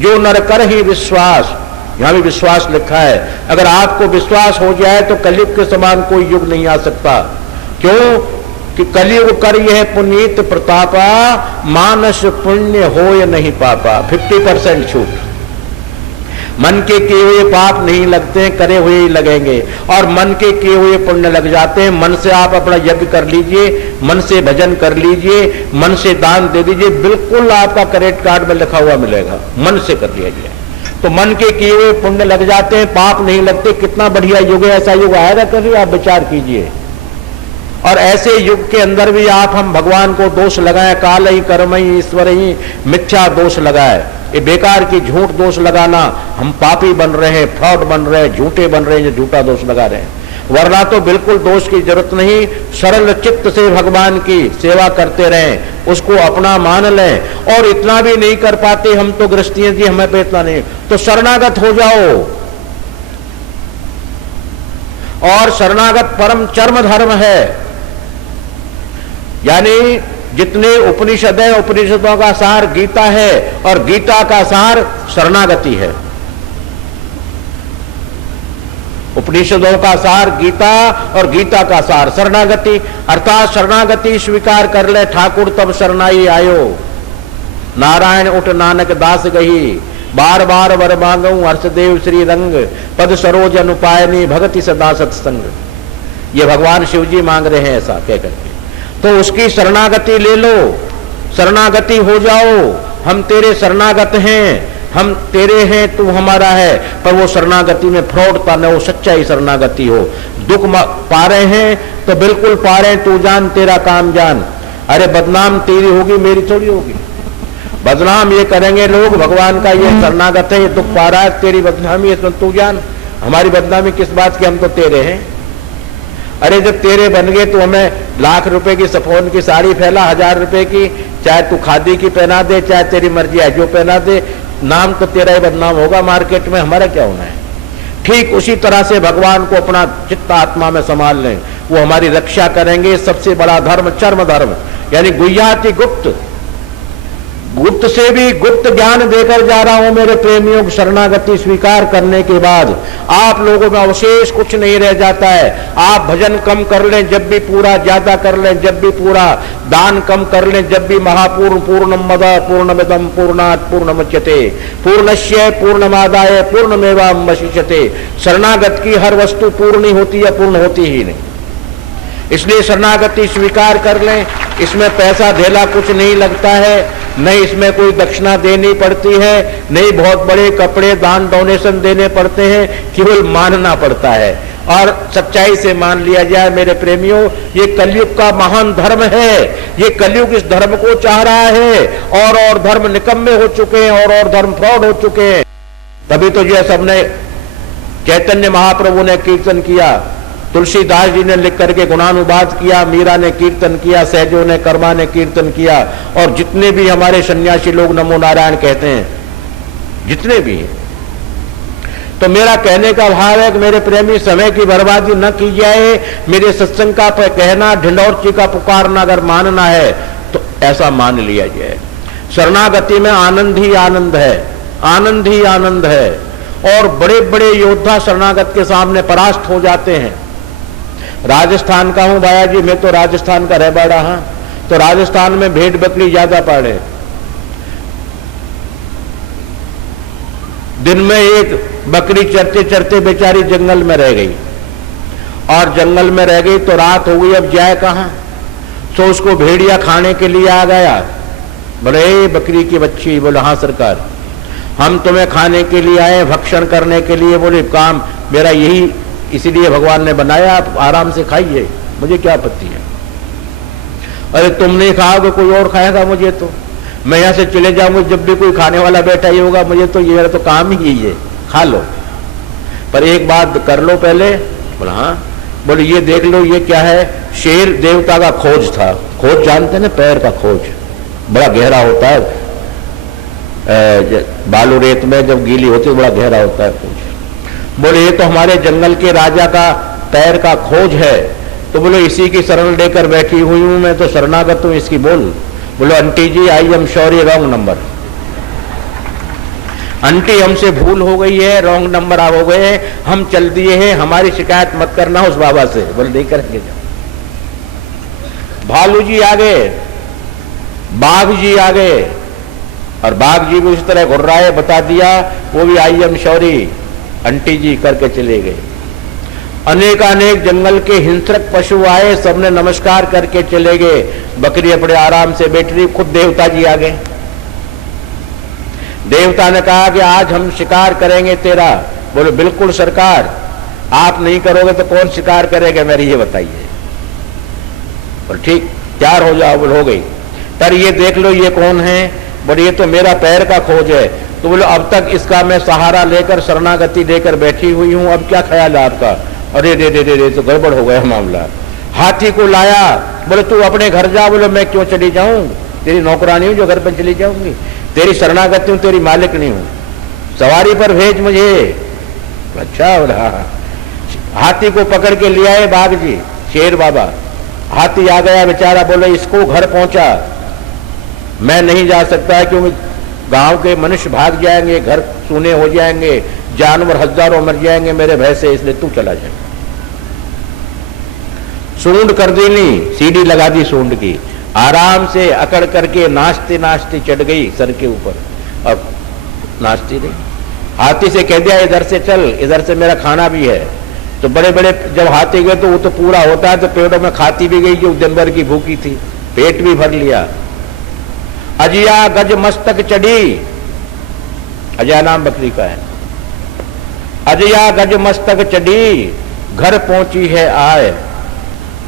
जो नर कर ही विश्वास, यहां भी विश्वास लिखा है। अगर आपको विश्वास हो जाए तो कलयुग के समान कोई युग नहीं आ सकता। क्यों कि कलयुग कर यह पुनीत प्रतापा, मानस पुण्य होय नहीं पापा। 50% छूट। मन के किए हुए पाप नहीं लगते, करे हुए ही लगेंगे, और मन के किए हुए पुण्य लग जाते हैं। मन से आप अपना यज्ञ कर लीजिए, मन से भजन कर लीजिए, मन से दान दे दीजिए, बिल्कुल आपका क्रेडिट कार्ड में लिखा हुआ मिलेगा, मन से कर लीजिए। तो मन के किए हुए पुण्य लग जाते हैं, पाप नहीं लगते। कितना बढ़िया युग है, ऐसा युग आएगा कभी? आप विचार कीजिए। और ऐसे युग के अंदर भी आप हम भगवान को दोष लगाएं, काल ही कर्म ही ईश्वर ही, मिथ्या दोष लगाए, ये बेकार की झूठ दोष लगाना। हम पापी बन रहे हैं, फ्रॉड बन रहे हैं, झूठे बन रहे हैं, जो झूठा दोष लगा रहे हैं। वरना तो बिल्कुल दोष की जरूरत नहीं। सरल चित्त से भगवान की सेवा करते रहें, उसको अपना मान लें। और इतना भी नहीं कर पाते हम तो गृहस्थी जी, हमें पे इतना नहीं, तो शरणागत हो जाओ। और शरणागत परम चरम धर्म है। यानी जितने उपनिषद है, उपनिषदों का सार गीता है, और गीता का सार शरणागति है। उपनिषदों का सार गीता, और गीता का सार शरणागति। अर्थात शरणागति स्वीकार कर ले, ठाकुर तब शरणाई आयो, नारायण उठ नानक दास गही, बार बार वर मांगू हर्षदेव श्री रंग, पद सरोज अनुपायनी भगति सदा सत्संग। ये भगवान शिव जी मांग रहे हैं ऐसा कह करके। तो उसकी शरणागति ले लो, शरणागति हो जाओ। हम तेरे शरणागत हैं, हम तेरे हैं, तू हमारा है। पर वो शरणागति में फ्रॉडता न हो, सच्चाई शरणागति हो। दुख पा रहे हैं तो बिल्कुल पा रहे हैं, तू जान तेरा काम जान। अरे बदनाम तेरी होगी, मेरी थोड़ी होगी। बदनाम ये करेंगे लोग, भगवान का ये शरणागत है, ये दुख पा रहा है, तेरी बदनामी है, इसमें तू जान। हमारी बदनामी किस बात की? हम तो तेरे हैं। अरे जब तेरे बन गए तो हमें लाख रुपए की सफोन की साड़ी फैला, 1000 रुपए की, चाहे तू खादी की पहना दे, चाहे तेरी मर्जी है जो पहना दे, नाम तो तेरा ही बदनाम होगा मार्केट में, हमारा क्या होना है। ठीक उसी तरह से भगवान को अपना चित्त आत्मा में संभाल लें, वो हमारी रक्षा करेंगे। सबसे बड़ा धर्म चर्म धर्म, यानी गुह्याति गुप्त, गुप्त से भी गुप्त ज्ञान देकर जा रहा हूं मेरे प्रेमियों। शरणागति स्वीकार करने के बाद आप लोगों में अवशेष कुछ नहीं रह जाता है। आप भजन कम कर लें, जब भी पूरा ज्यादा कर लें, जब भी पूरा दान कम कर लें, जब भी महापूर्ण पूर्णम मद पूर्णमिदम पूर्णात् पूर्णमुच्यते पूर्णस्य पूर्णमादाय पूर्णमेवावशिष्यते। शरणागत की हर वस्तु पूर्ण होती है, पूर्ण होती ही नहीं। इसलिए शरणागति स्वीकार कर लें। इसमें पैसा धेला कुछ नहीं लगता है, नहीं इसमें कोई दक्षिणा देनी पड़ती है, नहीं बहुत बड़े कपड़े दान डोनेशन देने पड़ते हैं, केवल मानना पड़ता है और सच्चाई से मान लिया जाए। मेरे प्रेमियों, ये कलयुग का महान धर्म है। ये कलयुग इस धर्म को चाह रहा है, और धर्म निकम्मे हो चुके हैं, और धर्म फ्रॉड हो चुके हैं। तभी तो जो सबने चैतन्य महाप्रभु ने कीर्तन किया, तुलसीदास जी ने लिख करके गुणानुवाद किया, मीरा ने कीर्तन किया, सहजों ने कर्मा ने कीर्तन किया, और जितने भी हमारे सन्यासी लोग नमो नारायण कहते हैं, जितने भी हैं। तो मेरा कहने का भाव है कि मेरे प्रेमी, समय की बर्बादी न की जाए। मेरे सत्संग का कहना, ढिंडौरची का पुकारना अगर मानना है तो ऐसा मान लिया जाए। शरणागति में आनंद ही आनंद है, आनंद ही आनंद है। और बड़े बड़े योद्धा शरणागत के सामने परास्त हो जाते हैं। राजस्थान का हूं बाया जी, मैं तो राजस्थान का रह बड़ा हूं, तो राजस्थान में भेड़ बकरी ज्यादा पाड़े। दिन में एक बकरी चरते चरते बेचारी जंगल में रह गई, और जंगल में रह गई तो रात हो गई, अब जाए कहां? तो उसको भेड़िया खाने के लिए आ गया। बोले बकरी की बच्ची, बोले हाँ सरकार, हम तुम्हें खाने के लिए आए, भक्षण करने के लिए। बोले काम मेरा यही, इसीलिए भगवान ने बनाया, आप आराम से खाइए, मुझे क्या आपत्ति है। अरे तुम नहीं खाओगे कोई और खाएगा, मुझे तो, मैं यहां से चले जाऊंगा, जब भी कोई खाने वाला बैठा ही होगा, मुझे तो ये तो काम ही यही है, खा लो, पर एक बात कर लो पहले। बोला हाँ। बोले ये देख लो, ये क्या है? शेर देवता का खोज था। खोज जानते ना, पैर का खोज, बड़ा गहरा होता है, बालू रेत में जब गीली होती है बड़ा गहरा होता है खोज। बोले ये तो हमारे जंगल के राजा का पैर का खोज है। तो बोले इसी की शरण लेकर बैठी हुई हूं मैं, तो शरणागत हूं इसकी। बोलो aunty ji, I am sorry, wrong number. Aunty हमसे भूल हो गई है, रॉन्ग नंबर आप हो गए, हम चल दिए हैं, हमारी शिकायत मत करना उस बाबा से। बोले नहीं करेंगे। जाओ। भालू जी आ गए, बाघ जी आ गए, और बाघ जी भी उस तरह घुर्राए, बता दिया, वो भी आई एम सॉरी आंटी जी करके चले गए। अनेकानेक जंगल के हिंसक पशु आए, सबने नमस्कार करके चले गए। बकरी अपने आराम से बैठ रही, खुद देवता जी आ गए। देवता ने कहा कि आज हम शिकार करेंगे तेरा। बोले बिल्कुल सरकार, आप नहीं करोगे तो कौन शिकार करेगा मेरी, ये बताइए। और ठीक, तैयार हो जाओ। बोले हो गई। पर ये देख लो, ये कौन है? बोले ये तो मेरा पैर का खोज है। तो बोले अब तक इसका मैं सहारा लेकर, शरणागति लेकर बैठी हुई हूं, अब क्या ख्याल है आपका? अरे रे रे रे रे, तो गड़बड़ हो गया मामला। हाथी को लाया। बोले तू अपने घर जा। बोले मैं क्यों चली जाऊं, तेरी नौकरानी हूं जो घर पर चली जाऊंगी, तेरी शरणागति हूं, तेरी मालिक नहीं हूं, सवारी पर भेज मुझे। अच्छा बोला। हाथी को पकड़ के ले आए बाघ जी, शेर बाबा। हाथी आ गया बेचारा। बोले इसको घर पहुंचा, मैं नहीं जा सकता क्योंकि गांव के मनुष्य भाग जाएंगे, घर सूने हो जाएंगे, जानवर हजारों मर जाएंगे मेरे भय से, इसलिए तू चला जाए। सूंड कर दी, नहीं सीढ़ी लगा दी सूंड की, आराम से अकड़ करके नाचते नाचते चढ़ गई सर के ऊपर। अब नाचती रही। हाथी से कह दिया इधर से चल, इधर से मेरा खाना भी है। तो बड़े बड़े जब हाथी गए तो वो तो पूरा होता है, तो पेड़ों में खाती भी गई जो दिन भर की भूखी थी, पेट भी भर लिया। अजिया गज मस्तक चढ़ी, अजया नाम बकरी का है। अजया गज मस्तक चढ़ी, घर पहुंची है आए,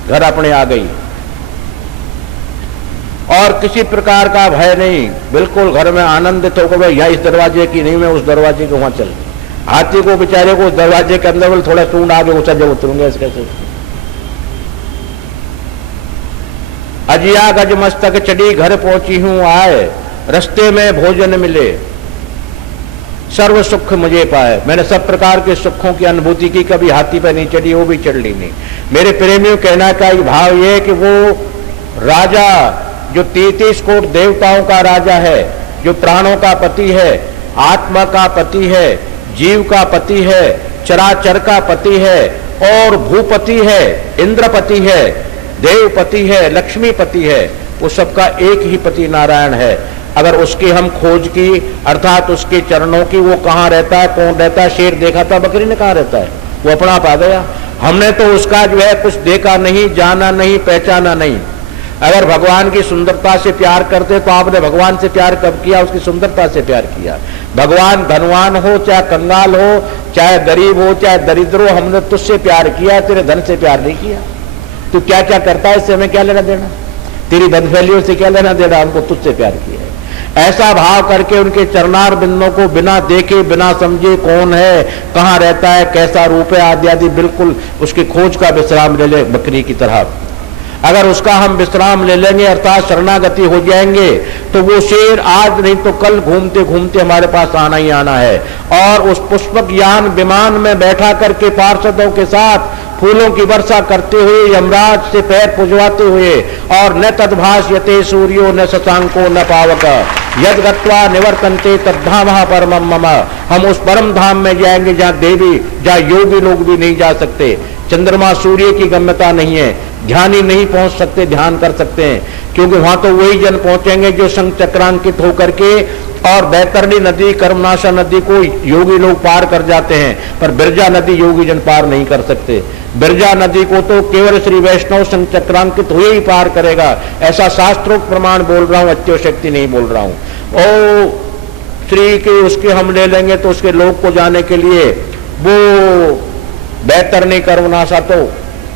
घर अपने आ गई, और किसी प्रकार का भय नहीं, बिल्कुल घर में आनंदित होकर भाई यहाँ इस दरवाजे की नहीं, मैं उस दरवाजे के वहां चल। हाथी को बेचारे को उस दरवाजे के अंदर बोले थोड़ा सूंड आगे ऊंचा जब उतरूंगा इसके से। अजिया गज मस्तक चढ़ी, घर पहुंची हूं आए, रस्ते में भोजन मिले, सर्व सुख मुझे पाए। मैंने सब प्रकार के सुखों की अनुभूति की, कभी हाथी पर नहीं चढ़ी, वो भी चढ़ ली नहीं। मेरे प्रेमियों कहना का भाव ये कि वो राजा जो 33 कोट देवताओं का राजा है, जो प्राणों का पति है, आत्मा का पति है, जीव का पति है, चराचर का पति है, और भूपति है, इंद्रपति है, देवपति है, लक्ष्मीपति है, वो सबका एक ही पति नारायण है। अगर उसकी हम खोज की, अर्थात उसके चरणों की, वो कहाँ रहता है, कौन रहता है? शेर देखा था, बकरी ने कहाँ रहता है? वो अपना पा गया। हमने तो उसका जो है कुछ देखा नहीं, जाना नहीं, पहचाना नहीं। अगर भगवान की सुंदरता से प्यार करते तो आपने भगवान से प्यार कब किया? उसकी सुंदरता से प्यार किया। भगवान धनवान हो चाहे कंगाल हो, चाहे गरीब हो चाहे दरिद्र हो, हमने तुझसे प्यार किया, तेरे धन से प्यार नहीं किया। तू क्या क्या करता है इससे हमें क्या लेना देना? तेरी बदफैलियों से क्या लेना देना? हमको तुझसे प्यार किया है। ऐसा भाव करके उनके चरणार बिंदों को बिना देखे बिना समझे कौन है, कहाँ रहता है, कैसा रूप है आदि आदि बिल्कुल उसकी खोज का विश्राम ले ले बकरी की तरह। अगर उसका हम विश्राम ले लेंगे अर्थात शरणागति हो जाएंगे तो वो शेर आज नहीं तो कल घूमते घूमते हमारे पास आना ही आना है। और उस पुष्पक यान विमान में बैठा करके पार्षदों के साथ फूलों की वर्षा करते हुए यमराज से पैर पुजवाते हुए और न तद्भाष्यते सूर्यो न शशांको न पावक यद गत्वा निवर्तन्ते तद्धामः परमं मम। हम उस परम धाम में जाएंगे जहाँ देवी जहाँ योगी लोग भी नहीं जा सकते। चंद्रमा सूर्य की गम्यता नहीं है, ध्यान ही नहीं पहुंच सकते, ध्यान कर सकते हैं क्योंकि वहां तो वही जन पहुंचेंगे जो संग चक्रांकित होकर के और बैतरणी नदी कर्मनाशा नदी को योगी लोग पार कर जाते हैं, पर बिरजा नदी योगी जन पार नहीं कर सकते। बिरजा नदी को तो केवल श्री वैष्णव संग चक्रांकित हुए ही पार करेगा, ऐसा शास्त्रोक्त प्रमाण बोल रहा हूं, अत्योशक्ति नहीं बोल रहा हूं। ओ श्री के उसके हम ले लेंगे तो उसके लोक को जाने के लिए वो बैतरणी कर्मनाशा तो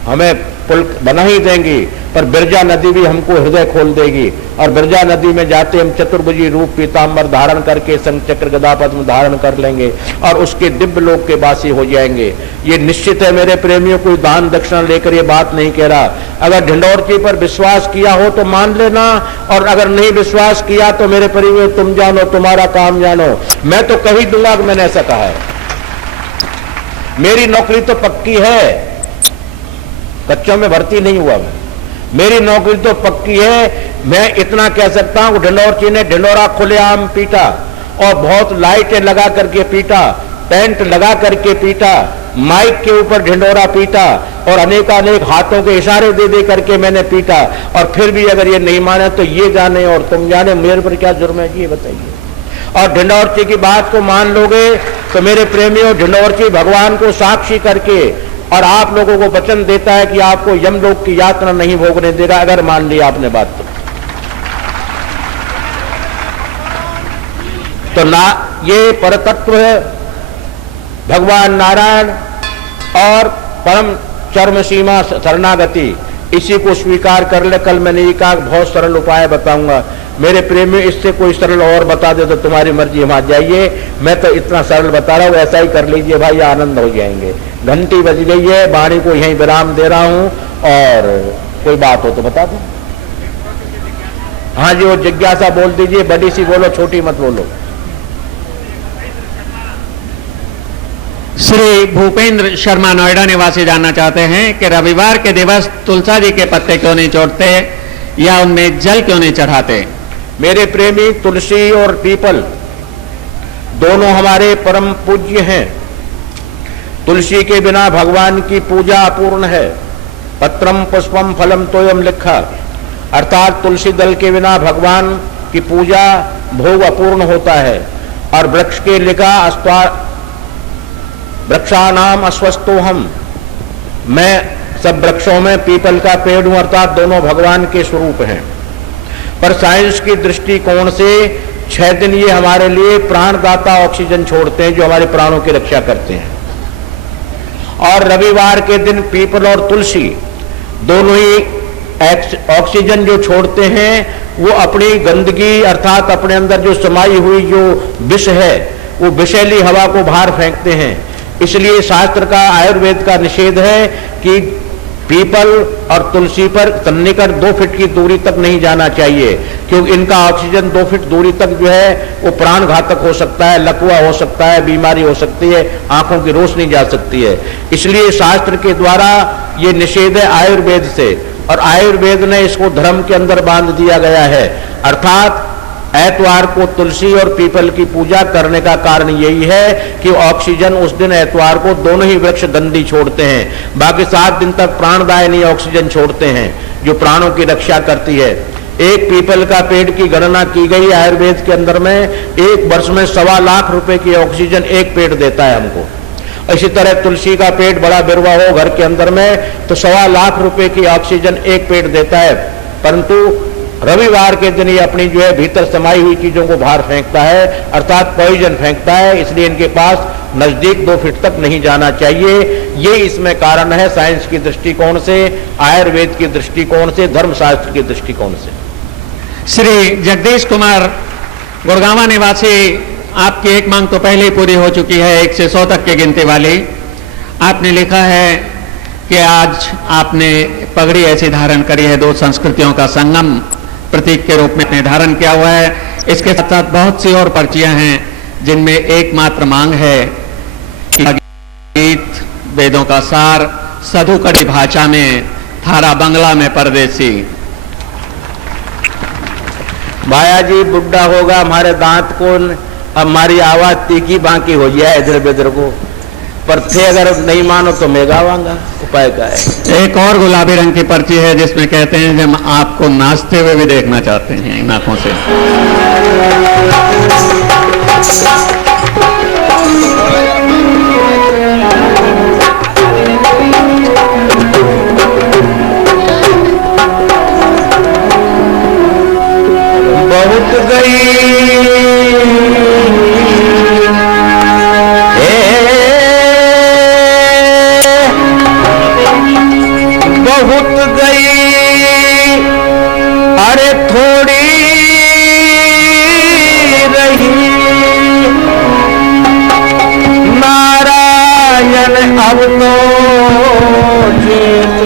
हमें पुल बना ही देंगी, पर बिरजा नदी भी हमको हृदय खोल देगी और बिरजा नदी में जाते हम चतुर्भुजी रूप पीताम्बर धारण करके संग चक्र गदा पद्म धारण कर लेंगे और उसके दिव्य लोक के वासी हो जाएंगे। ये निश्चित है मेरे प्रेमियों, कोई दान दक्षिणा लेकर ये बात नहीं कह रहा। अगर ढिंडोरची पर विश्वास किया हो तो मान लेना, और अगर नहीं विश्वास किया तो मेरे प्रेमियों तुम जानो, तुम्हारा काम जानो। मैं तो कह ही दूंगा कि मैंने ऐसा कहा है। मेरी नौकरी तो पक्की है, कच्चों में भर्ती नहीं हुआ मैं, मेरी नौकरी तो पक्की है। मैं इतना कह सकता हूं ढिंडोरची ने ढिंडोरा खुलेआम पीटा और बहुत लाइटें लगा करके पीटा, टेंट लगा करके पीटा, माइक के ऊपर ढिंडोरा पीटा और अनेकानेक हाथों के इशारे दे दे करके मैंने पीटा, और फिर भी अगर ये नहीं माने तो ये जाने और तुम जाने मेरे पर क्या जुर्म है ये बताइए। और ढिंडोरची की बात को मान लोगे तो मेरे प्रेमियों ढिंडोरची भगवान को साक्षी करके और आप लोगों को वचन देता है कि आपको यमलोक की यातना नहीं भोगने देगा, अगर मान लिया आपने बात तो ना ये परतत्व भगवान नारायण और परम चरम सीमा शरणागति, इसी को स्वीकार कर ले। कल मैंने ये कहा बहुत सरल उपाय बताऊंगा मेरे प्रेमी, इससे कोई सरल और बता दे तो तुम्हारी मर्जी, वहां जाइए। मैं तो इतना सरल बता रहा हूं, ऐसा ही कर लीजिए भाई, आनंद हो जाएंगे। घंटी बज गई है, वाणी को यहीं विराम दे रहा हूं, और कोई बात हो तो बता दो। हाँ जी, वो जिज्ञासा बोल दीजिए, बड़ी सी बोलो, छोटी मत बोलो। श्री भूपेंद्र शर्मा नोएडा निवासी जानना चाहते हैं कि रविवार के दिवस तुलसा जी के पत्ते क्यों नहीं छोड़ते या उनमें जल क्यों नहीं चढ़ाते। मेरे प्रेमी, तुलसी और पीपल दोनों हमारे परम पूज्य हैं। तुलसी के बिना भगवान की पूजा अपूर्ण है। पत्रम पुष्पम फलम तोयम लिखा, अर्थात तुलसी दल के बिना भगवान की पूजा भोग अपूर्ण होता है। और वृक्ष के लिखा वृक्षानाम अस्वस्थो हम, मैं सब वृक्षों में पीपल का पेड़ हूं, अर्थात दोनों भगवान के स्वरूप हैं। पर साइंस की दृष्टिकोण से 6 दिन ये हमारे लिए प्राणदाता ऑक्सीजन छोड़ते हैं, जो हमारे प्राणों की रक्षा करते हैं। और रविवार के दिन पीपल और तुलसी दोनों ही ऑक्सीजन जो छोड़ते हैं वो अपनी गंदगी अर्थात अपने अंदर जो समाई हुई जो विष है वो विषैली हवा को बाहर फेंकते हैं। इसलिए शास्त्र का आयुर्वेद का निषेध है कि पीपल और तुलसी पर सन्निकट 2 फीट की दूरी तक नहीं जाना चाहिए, क्योंकि इनका ऑक्सीजन 2 फीट दूरी तक जो है वो प्राण घातक हो सकता है, लकवा हो सकता है, बीमारी हो सकती है, आंखों की रोशनी जा सकती है। इसलिए शास्त्र के द्वारा ये निषेध है आयुर्वेद से, और आयुर्वेद ने इसको धर्म के अंदर बांध दिया गया है। अर्थात एतवार को तुलसी और पीपल की पूजा करने का कारण यही है कि ऑक्सीजन उस दिन एतवार को दोनों ही वृक्ष गंदी छोड़ते हैं, बाकी 7 दिन तक प्राणदायिनी ऑक्सीजन छोड़ते हैं जो प्राणों की रक्षा करती है। एक पीपल का पेड़ की गणना की गई आयुर्वेद के अंदर में, 1 वर्ष में 1.25 लाख रुपए की ऑक्सीजन एक पेड़ देता है हमको। इसी तरह तुलसी का पेड़ बड़ा बिरवा हो घर के अंदर में तो 1.25 लाख रुपए की ऑक्सीजन एक पेड़ देता है। परंतु रविवार के दिन ये अपनी जो है भीतर समाई हुई चीजों को बाहर फेंकता है, अर्थात पॉइजन फेंकता है, इसलिए इनके पास नजदीक 2 फीट तक नहीं जाना चाहिए। ये इसमें कारण है साइंस की दृष्टिकोण से, आयुर्वेद की दृष्टिकोण से, धर्मशास्त्र के दृष्टिकोण से। श्री जगदीश कुमार गुड़गांवा निवासी आपकी एक मांग तो पहले ही पूरी हो चुकी है, 1 से 100 तक की गिनती वाली। आपने लिखा है कि आज आपने पगड़ी ऐसी धारण करी है, दो संस्कृतियों का संगम प्रतीक के रूप में आपने धारण किया हुआ है। इसके साथ साथ बहुत सी और पर्चियां हैं जिनमें एकमात्र मांग है कि गीत वेदों का सार साधु कड़ी भाषा में थारा बंगला में परदेसी। भाया जी बुढ़ा होगा, हमारे दांत को हमारी आवाज तीखी बाकी हो जाए इधर बेधर को, पर थे अगर नहीं मानो तो मैं गावांगा। उपाय क्या है? एक और गुलाबी रंग की पर्ची है जिसमें कहते हैं कि हम आपको नाचते हुए भी देखना चाहते हैं इन आंखों से। बहुत गई बहुत गई, अरे थोड़ी रही, नारायण अब तो जीत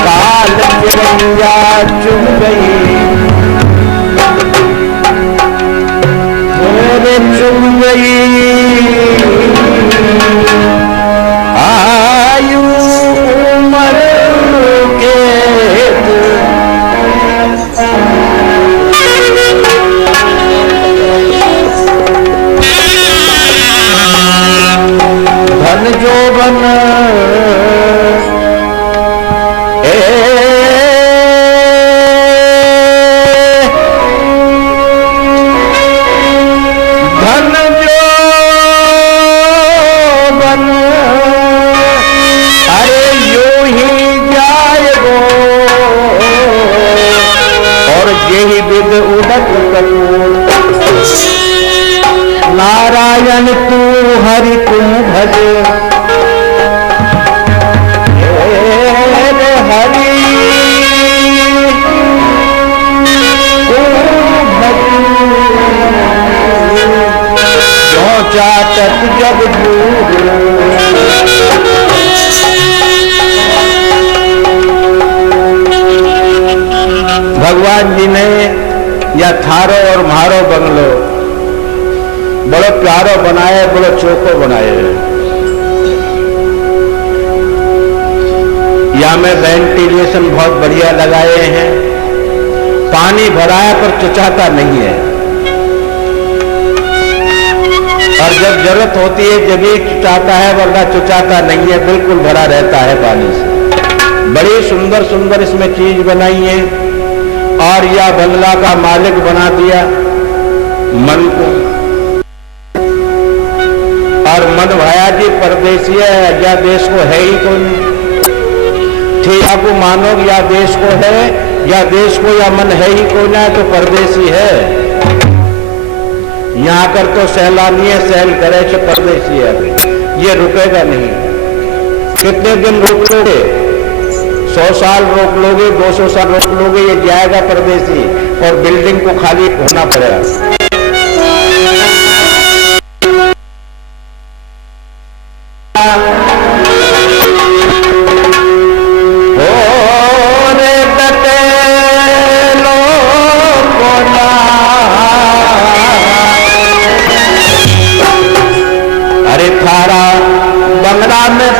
काल चिड़िया चुग गई, थोड़े चुग गई जोबन धन जोबन, अरे यूं ही जाएगो और यही विद उदक कपूर, नारायण तू हरि तुम भज, हरि क्यों चाटत जब दूर, भगवान जी ने या थारो और म्हारो बंगलो बड़ो प्यारो बनाए, बड़ो चोखो बनाए। या में वेंटिलेशन बहुत बढ़िया लगाए हैं, पानी भराया पर चुचाता नहीं है, और जब जरूरत होती है जब ही चुचाता है, वरना चुचाता नहीं है, बिल्कुल भरा रहता है पानी से। बड़ी सुंदर सुंदर इसमें चीज बनाई है, और यह बंगला का मालिक बना दिया मन को। और मन भाया जी परदेसी है, या देश को है ही कौन, ठीक आपको मानो या देश को है या देश को या मन है ही कौन है, तो परदेसी है। यहाँ कर तो सैलानी है, सैल करे तो परदेसी है, ये रुकेगा नहीं। कितने दिन रोक लोगे? 100 साल रोक लोगे, 200 साल रोक लोगे, ये जाएगा परदेसी, और बिल्डिंग को खाली होना पड़ेगा। अरे थारा बंगला में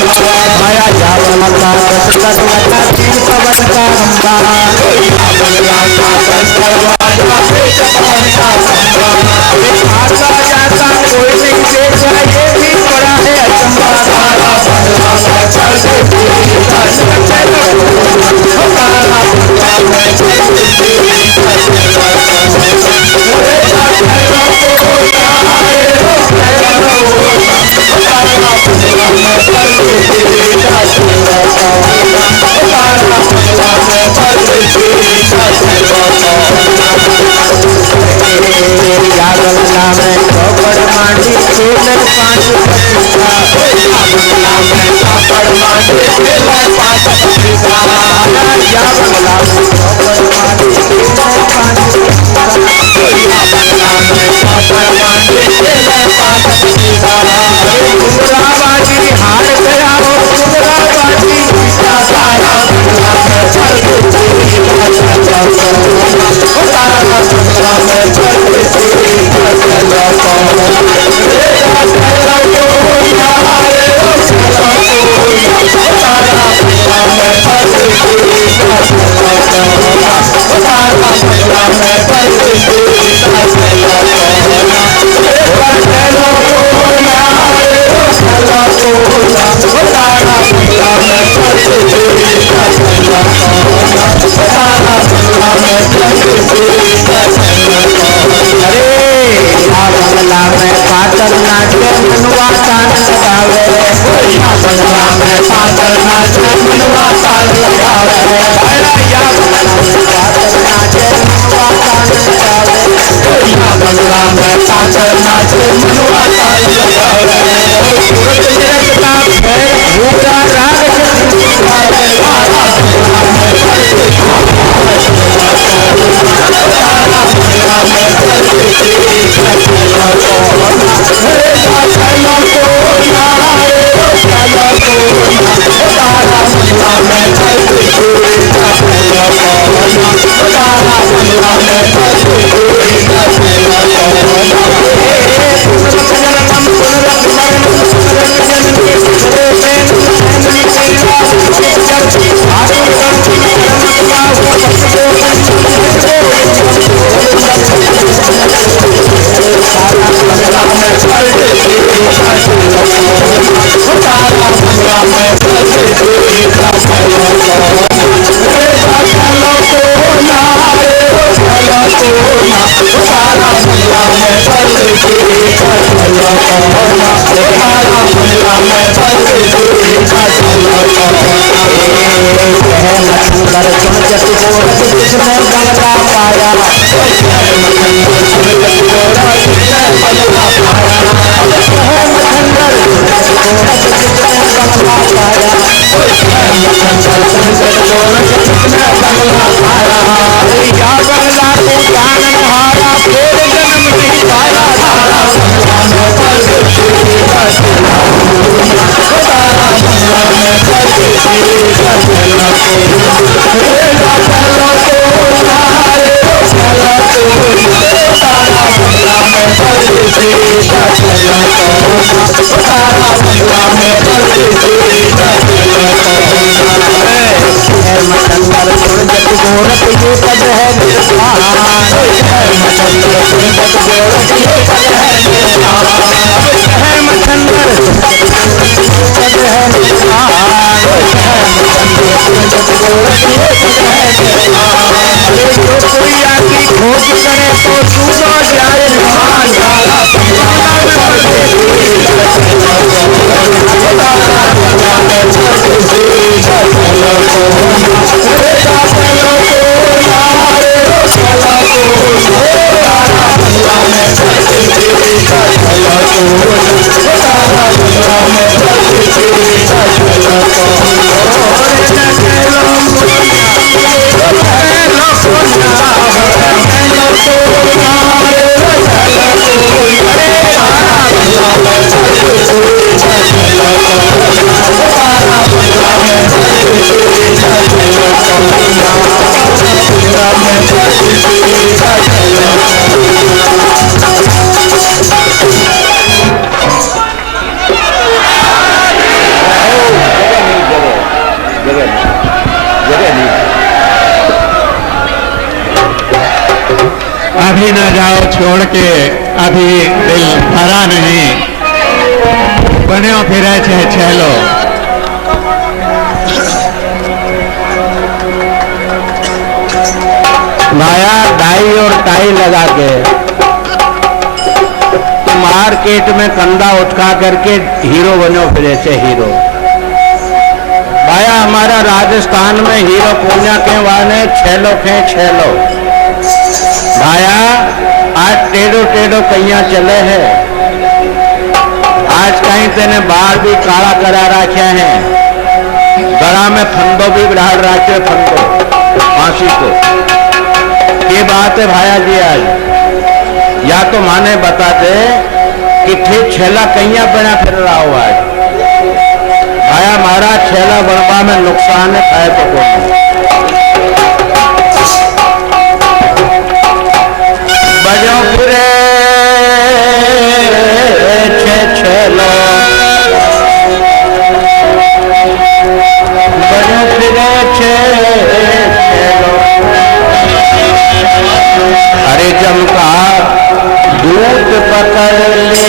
माया जावन का दशरथ लखा तीन पवन का खंबा आता जाता कोई नहीं देखा ये भी बड़ा है अचंबा में कभी न जाओ छोड़ के, अभी दिल भरा नहीं, बन्यो फिरे छे छेलो। माया डाई और टाई लगा के तो मार्केट में कंधा उठा करके हीरो बनो फिरे से हीरो। भाया हमारा राजस्थान में हीरो पूजा के वाले छेलो खे छेलो। भाया आज टेढ़ो टेढ़ो कैया चले हैं, आज कहीं तेने बाल भी काला करा रखे हैं, गला में फंदो भी बढ़ा रखे, फंदो फांसी को। ये बात है भाया जी, आज या तो माने बता दे कि ठीक छेला कैया बना फिर रहा हो आज। भाया मारा छेला बनवा में नुकसान है, खाए तो कौन। बजो फिरे छे छेलो, बजो फिरे छे छेलो। अरे जमका दूध पकड़ ले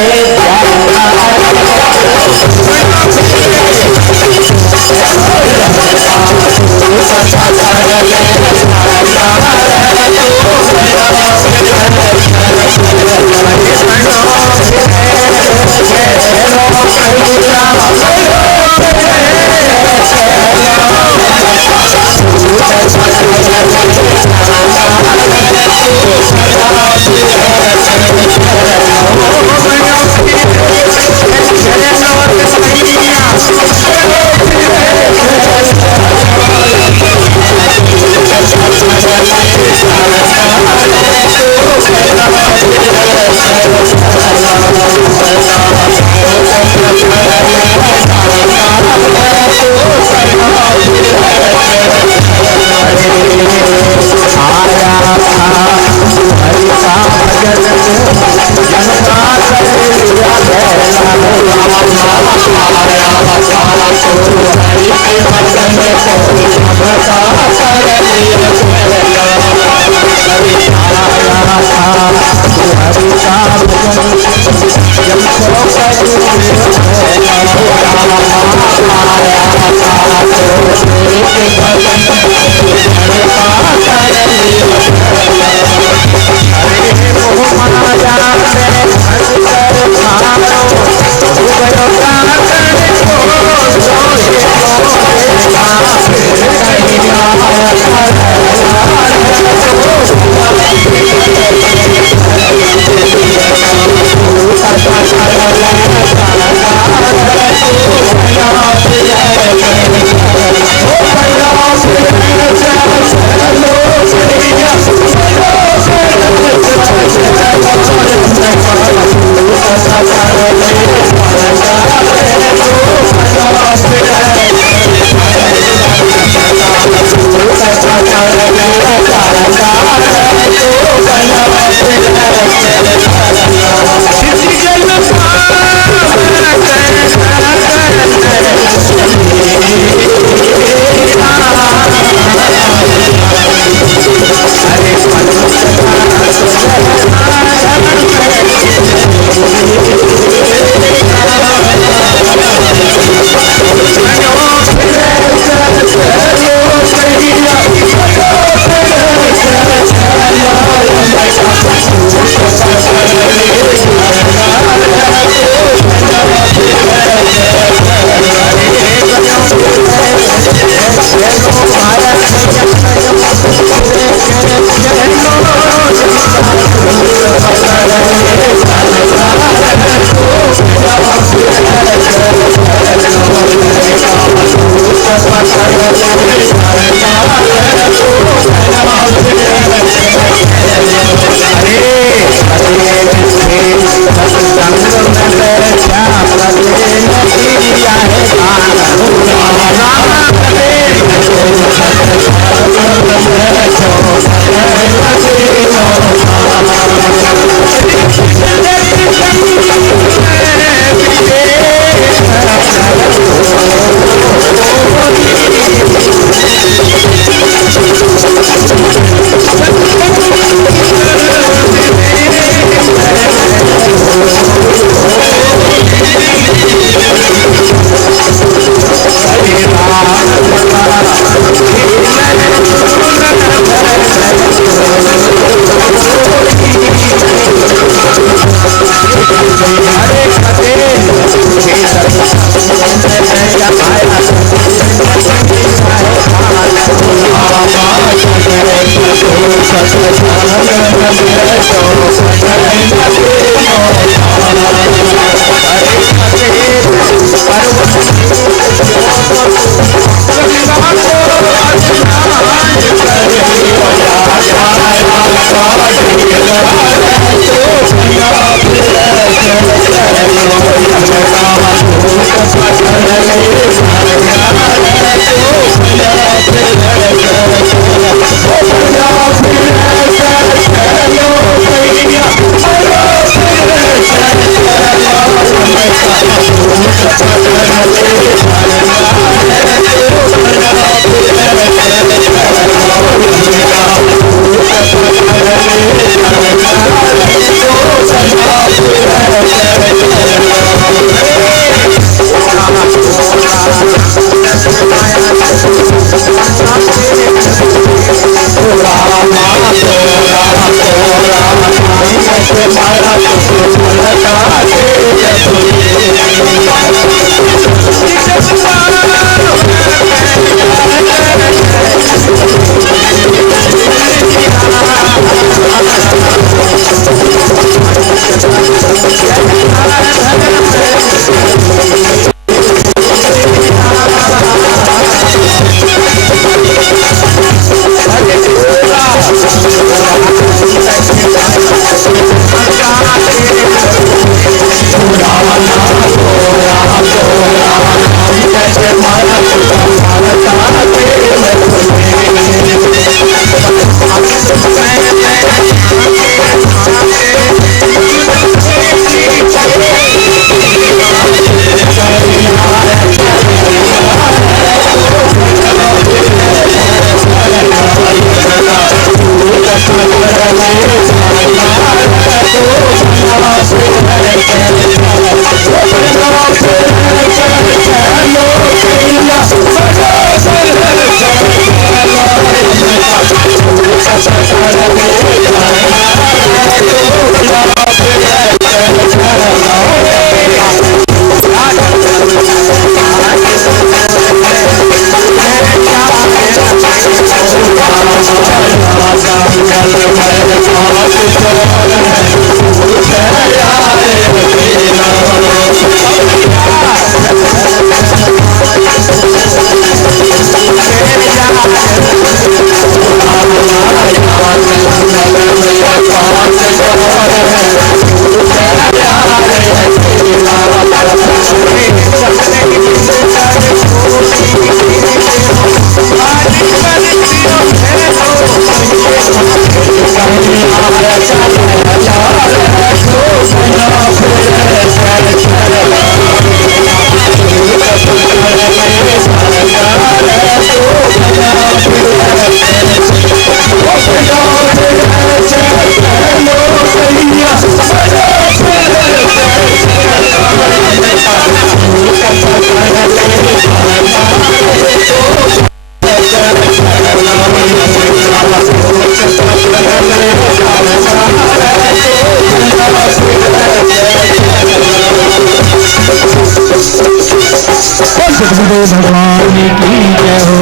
भगवान की जय हो।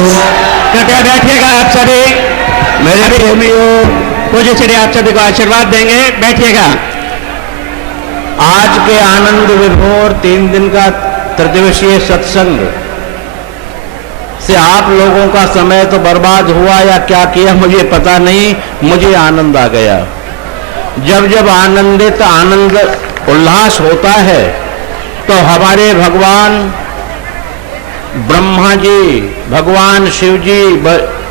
कृपया बैठिएगा आप सभी, मेरे प्रेमियों पूज्य श्री आप सभी को आशीर्वाद देंगे, बैठिएगा। आज के आनंद विभोर 3 दिन का त्रिदिवसीय सत्संग से आप लोगों का समय तो बर्बाद हुआ या क्या किया मुझे पता नहीं, मुझे आनंद आ गया। जब जब आनंदित आनंद उल्लास होता है तो हमारे भगवान ब्रह्मा जी, भगवान शिव जी,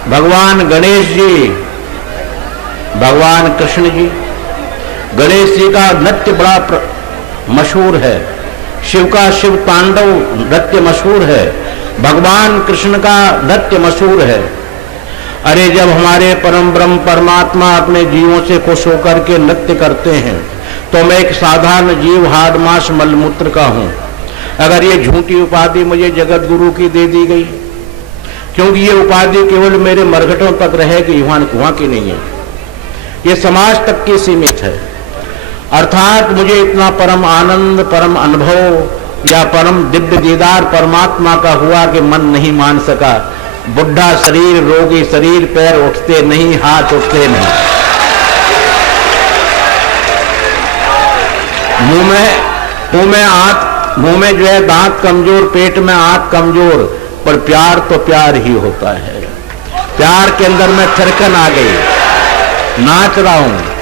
भगवान गणेश जी, भगवान कृष्ण जी, गणेश जी का नृत्य बड़ा मशहूर है, शिव का शिव तांडव नृत्य मशहूर है, भगवान कृष्ण का नृत्य मशहूर है। अरे जब हमारे परम ब्रह्म परमात्मा अपने जीवों से खुश होकर के नृत्य करते हैं तो मैं एक साधारण जीव हाड मास मलमूत्र का हूं। अगर ये झूठी उपाधि मुझे जगत गुरु की दे दी गई, क्योंकि ये उपाधि केवल मेरे मरघटों तक रहेगी, वहां की नहीं है, ये समाज तक की सीमित है। अर्थात मुझे इतना परम आनंद, परम अनुभव या परम दिव्य दीदार परमात्मा का हुआ कि मन नहीं मान सका। बुढ़ा शरीर, रोगी शरीर, पैर उठते नहीं, हाथ उठते नहीं, मुंह में जो है दांत कमजोर, पेट में आंख कमजोर, पर प्यार तो प्यार ही होता है। प्यार के अंदर मैं थिरकन आ गई, नाच रहा हूं।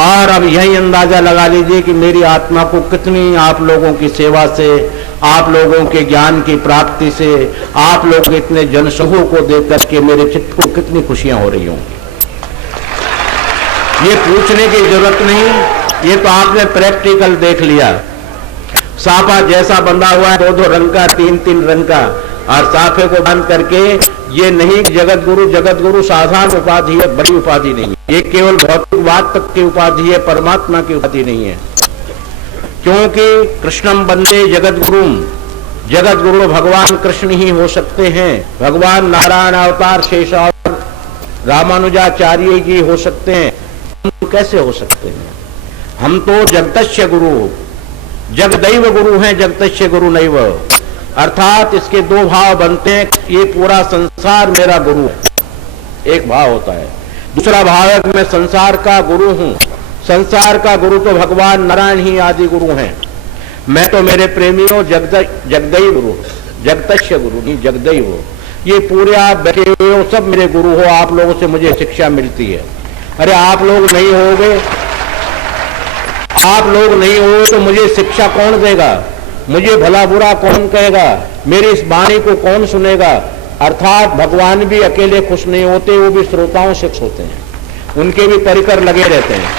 और अब यही अंदाजा लगा लीजिए कि मेरी आत्मा को कितनी आप लोगों की सेवा से, आप लोगों के ज्ञान की प्राप्ति से, आप लोग इतने जनसमूह को देख करके मेरे चित्त को कितनी खुशियां हो रही हों। ये पूछने की जरूरत नहीं, ये तो आपने प्रैक्टिकल देख लिया। साफा जैसा बंधा हुआ है, 2-2 रंग का, 3-3 रंग का, और साफे को बांध करके, ये नहीं जगत गुरु साधारण उपाधि है, बड़ी उपाधि नहीं है। ये केवल भौतिकवाद तक की उपाधि है, परमात्मा की उपाधि नहीं है। क्योंकि कृष्णम वंदे जगत गुरु भगवान कृष्ण ही हो सकते हैं। भगवान नारायण अवतार शेषावतार रामानुजाचार्य जी हो सकते हैं, हम कैसे हो सकते हैं? हम तो जगतस्य गुरु, जगदैव गुरु हैं, जगतस्य गुरु नैव। अर्थात इसके 2 भाव बनते हैं, ये पूरा संसार मेरा गुरु है, एक भाव होता है। दूसरा भाव है कि मैं संसार का गुरु हूं। संसार का गुरु तो भगवान नारायण ही आदि गुरु हैं। मैं तो मेरे प्रेमियों जगदैव गुरु, जगतस्य गुरु नहीं, जगदैव। ये पूरे आप बैठे हुए हो, सब मेरे गुरु हो, आप लोगों से मुझे शिक्षा मिलती है। अरे आप लोग नहीं होगे, आप लोग नहीं हो तो मुझे शिक्षा कौन देगा? मुझे भला बुरा कौन कहेगा? मेरी इस वाणी को कौन सुनेगा? अर्थात भगवान भी अकेले खुश नहीं होते, वो भी श्रोताओं से खुश होते हैं, उनके भी परिकर लगे रहते हैं।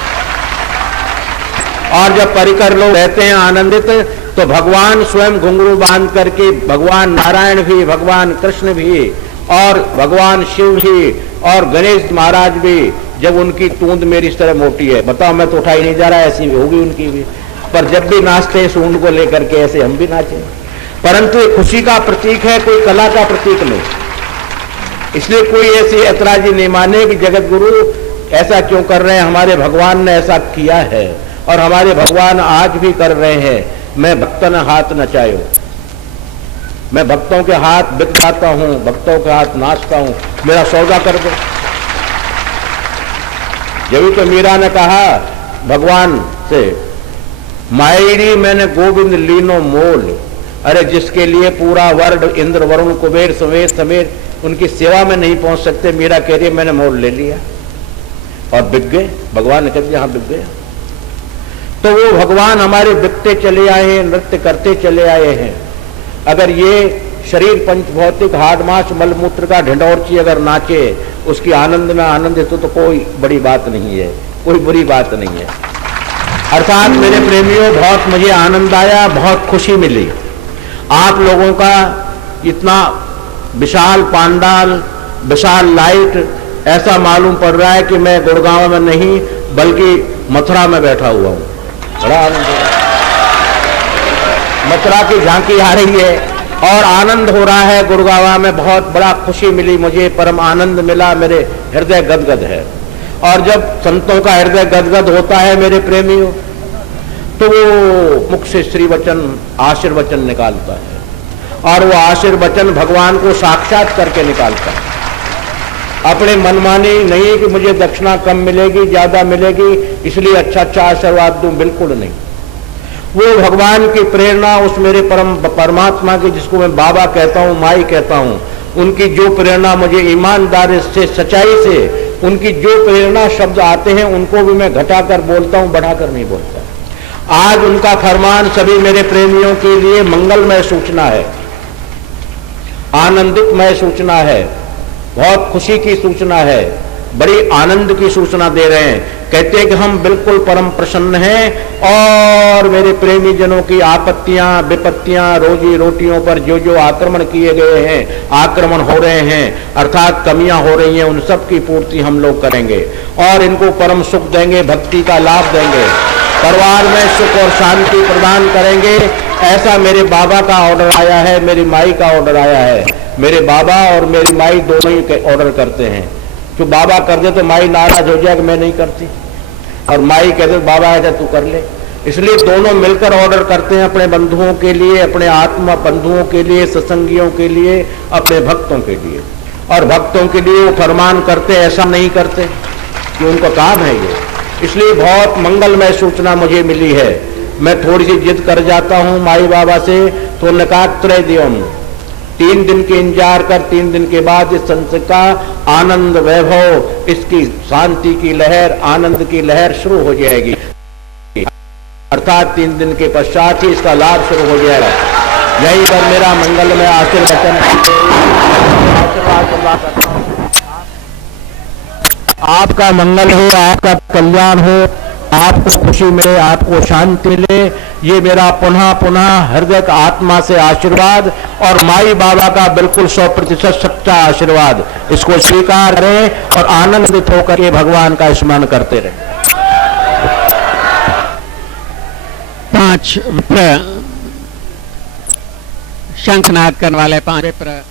और जब परिकर लोग रहते हैं आनंदित, तो भगवान स्वयं घुंघरू बांध करके, भगवान नारायण भी, भगवान कृष्ण भी, और भगवान शिव भी, और गणेश महाराज भी, जब उनकी तूंद मेरी इस तरह मोटी है, बताओ मैं तो उठाई नहीं जा रहा, ऐसी भी होगी उनकी भी, पर जब भी नाचते हैं सूंड को लेकर के, ऐसे हम भी नाचें। परंतु ये खुशी का प्रतीक है, कोई कला का प्रतीक नहीं। इसलिए कोई ऐसी ऐतराजी नहीं माने कि जगत गुरु ऐसा क्यों कर रहे हैं, हमारे भगवान ने ऐसा किया है और हमारे भगवान आज भी कर रहे हैं। मैं भक्तन हाथ नचायो, मैं भक्तों के हाथ बिक जाता हूं, भक्तों के हाथ नाचता हूं, मेरा सौदा कर दो। जब तो मीरा ने कहा भगवान से, मायरी मैंने गोविंद लीनो मोल। अरे जिसके लिए पूरा वर्ड इंद्र वरुण कुबेर समेत उनकी सेवा में नहीं पहुंच सकते, मीरा कह रही है मैंने मोल ले लिया और बिक गए। भगवान ने कह दिया हाँ बिक गए। तो वो भगवान हमारे बिकते चले आए हैं, नृत्य करते चले आए हैं। अगर ये शरीर पंचभौतिक हाड मांस मलमूत्र का ढिंढोरची अगर नाचे, उसकी आनंद में आनंदित तो कोई बड़ी बात नहीं है, कोई बुरी बात नहीं है। अर्थात मेरे प्रेमियों, बहुत मुझे आनंद आया, बहुत खुशी मिली। आप लोगों का इतना विशाल पांडाल, विशाल लाइट, ऐसा मालूम पड़ रहा है कि मैं गुड़गांव में नहीं बल्कि मथुरा में बैठा हुआ हूं। बड़ा आनंद हो रहा है, मथुरा की झांकी आ रही है और आनंद हो रहा है। गुड़गांव में बहुत बड़ा खुशी मिली मुझे, परम आनंद मिला, मेरे हृदय गदगद है। और जब संतों का हृदय गदगद होता है मेरे प्रेमियों, तो वो मुख से श्री वचन आशीर्वचन निकालता है, और वो आशीर्वचन भगवान को साक्षात करके निकालता है। अपने मनमानी नहीं कि मुझे दक्षिणा कम मिलेगी ज्यादा मिलेगी इसलिए अच्छा आशीर्वाद दूं, बिल्कुल नहीं। वो भगवान की प्रेरणा, उस मेरे परमात्मा की, जिसको मैं बाबा कहता हूं, माई कहता हूं, उनकी जो प्रेरणा मुझे ईमानदारी से, सच्चाई से, उनकी जो प्रेरणा शब्द आते हैं उनको भी मैं घटाकर बोलता हूं, बढ़ाकर नहीं बोलता। आज उनका फरमान सभी मेरे प्रेमियों के लिए मंगलमय सूचना है, आनंदितमय सूचना है, बहुत खुशी की सूचना है, बड़ी आनंद की सूचना दे रहे हैं। कहते हैं कि हम बिल्कुल परम प्रसन्न हैं और मेरे प्रेमी जनों की आपत्तियां विपत्तियां, रोजी रोटियों पर जो जो आक्रमण किए गए हैं, आक्रमण हो रहे हैं, अर्थात कमियां हो रही हैं, उन सब की पूर्ति हम लोग करेंगे और इनको परम सुख देंगे, भक्ति का लाभ देंगे, परिवार में सुख और शांति प्रदान करेंगे। ऐसा मेरे बाबा का ऑर्डर आया है, मेरी माई का ऑर्डर आया है। मेरे बाबा और मेरी माई दोनों ही ऑर्डर करते हैं। जो बाबा कर दे तो माई नाराज हो जाए कि मैं नहीं करती, और माई कहते बाबा ऐसा तू कर ले। इसलिए दोनों मिलकर ऑर्डर करते हैं अपने बंधुओं के लिए, अपने आत्मा बंधुओं के लिए, सत्संगियों के लिए, अपने भक्तों के लिए। और भक्तों के लिए वो फरमान करते, ऐसा नहीं करते कि उनका काम है ये। इसलिए बहुत मंगलमय सूचना मुझे मिली है। मैं थोड़ी सी जिद कर जाता हूं माई बाबा से, तो निकात्रय दियोम, 3 दिन के इंतजार कर, 3 दिन के बाद इस संसद का आनंद वैभव, इसकी शांति की लहर, आनंद की लहर शुरू हो जाएगी। अर्थात 3 दिन के पश्चात ही इसका लाभ शुरू हो जाएगा। यही पर मेरा मंगलमय आशीर्वचन, आपका मंगल हो, आपका कल्याण हो, आपको खुशी मिले, आपको शांति मिले, ये मेरा पुनः पुनः हृदय का आत्मा से आशीर्वाद और माई बाबा का बिल्कुल 100% सच्चा आशीर्वाद, इसको स्वीकार करें और आनंदित होकर के भगवान का स्मरण करते रहें। 5 विप्र शंखनाद करने वाले 5 विप्र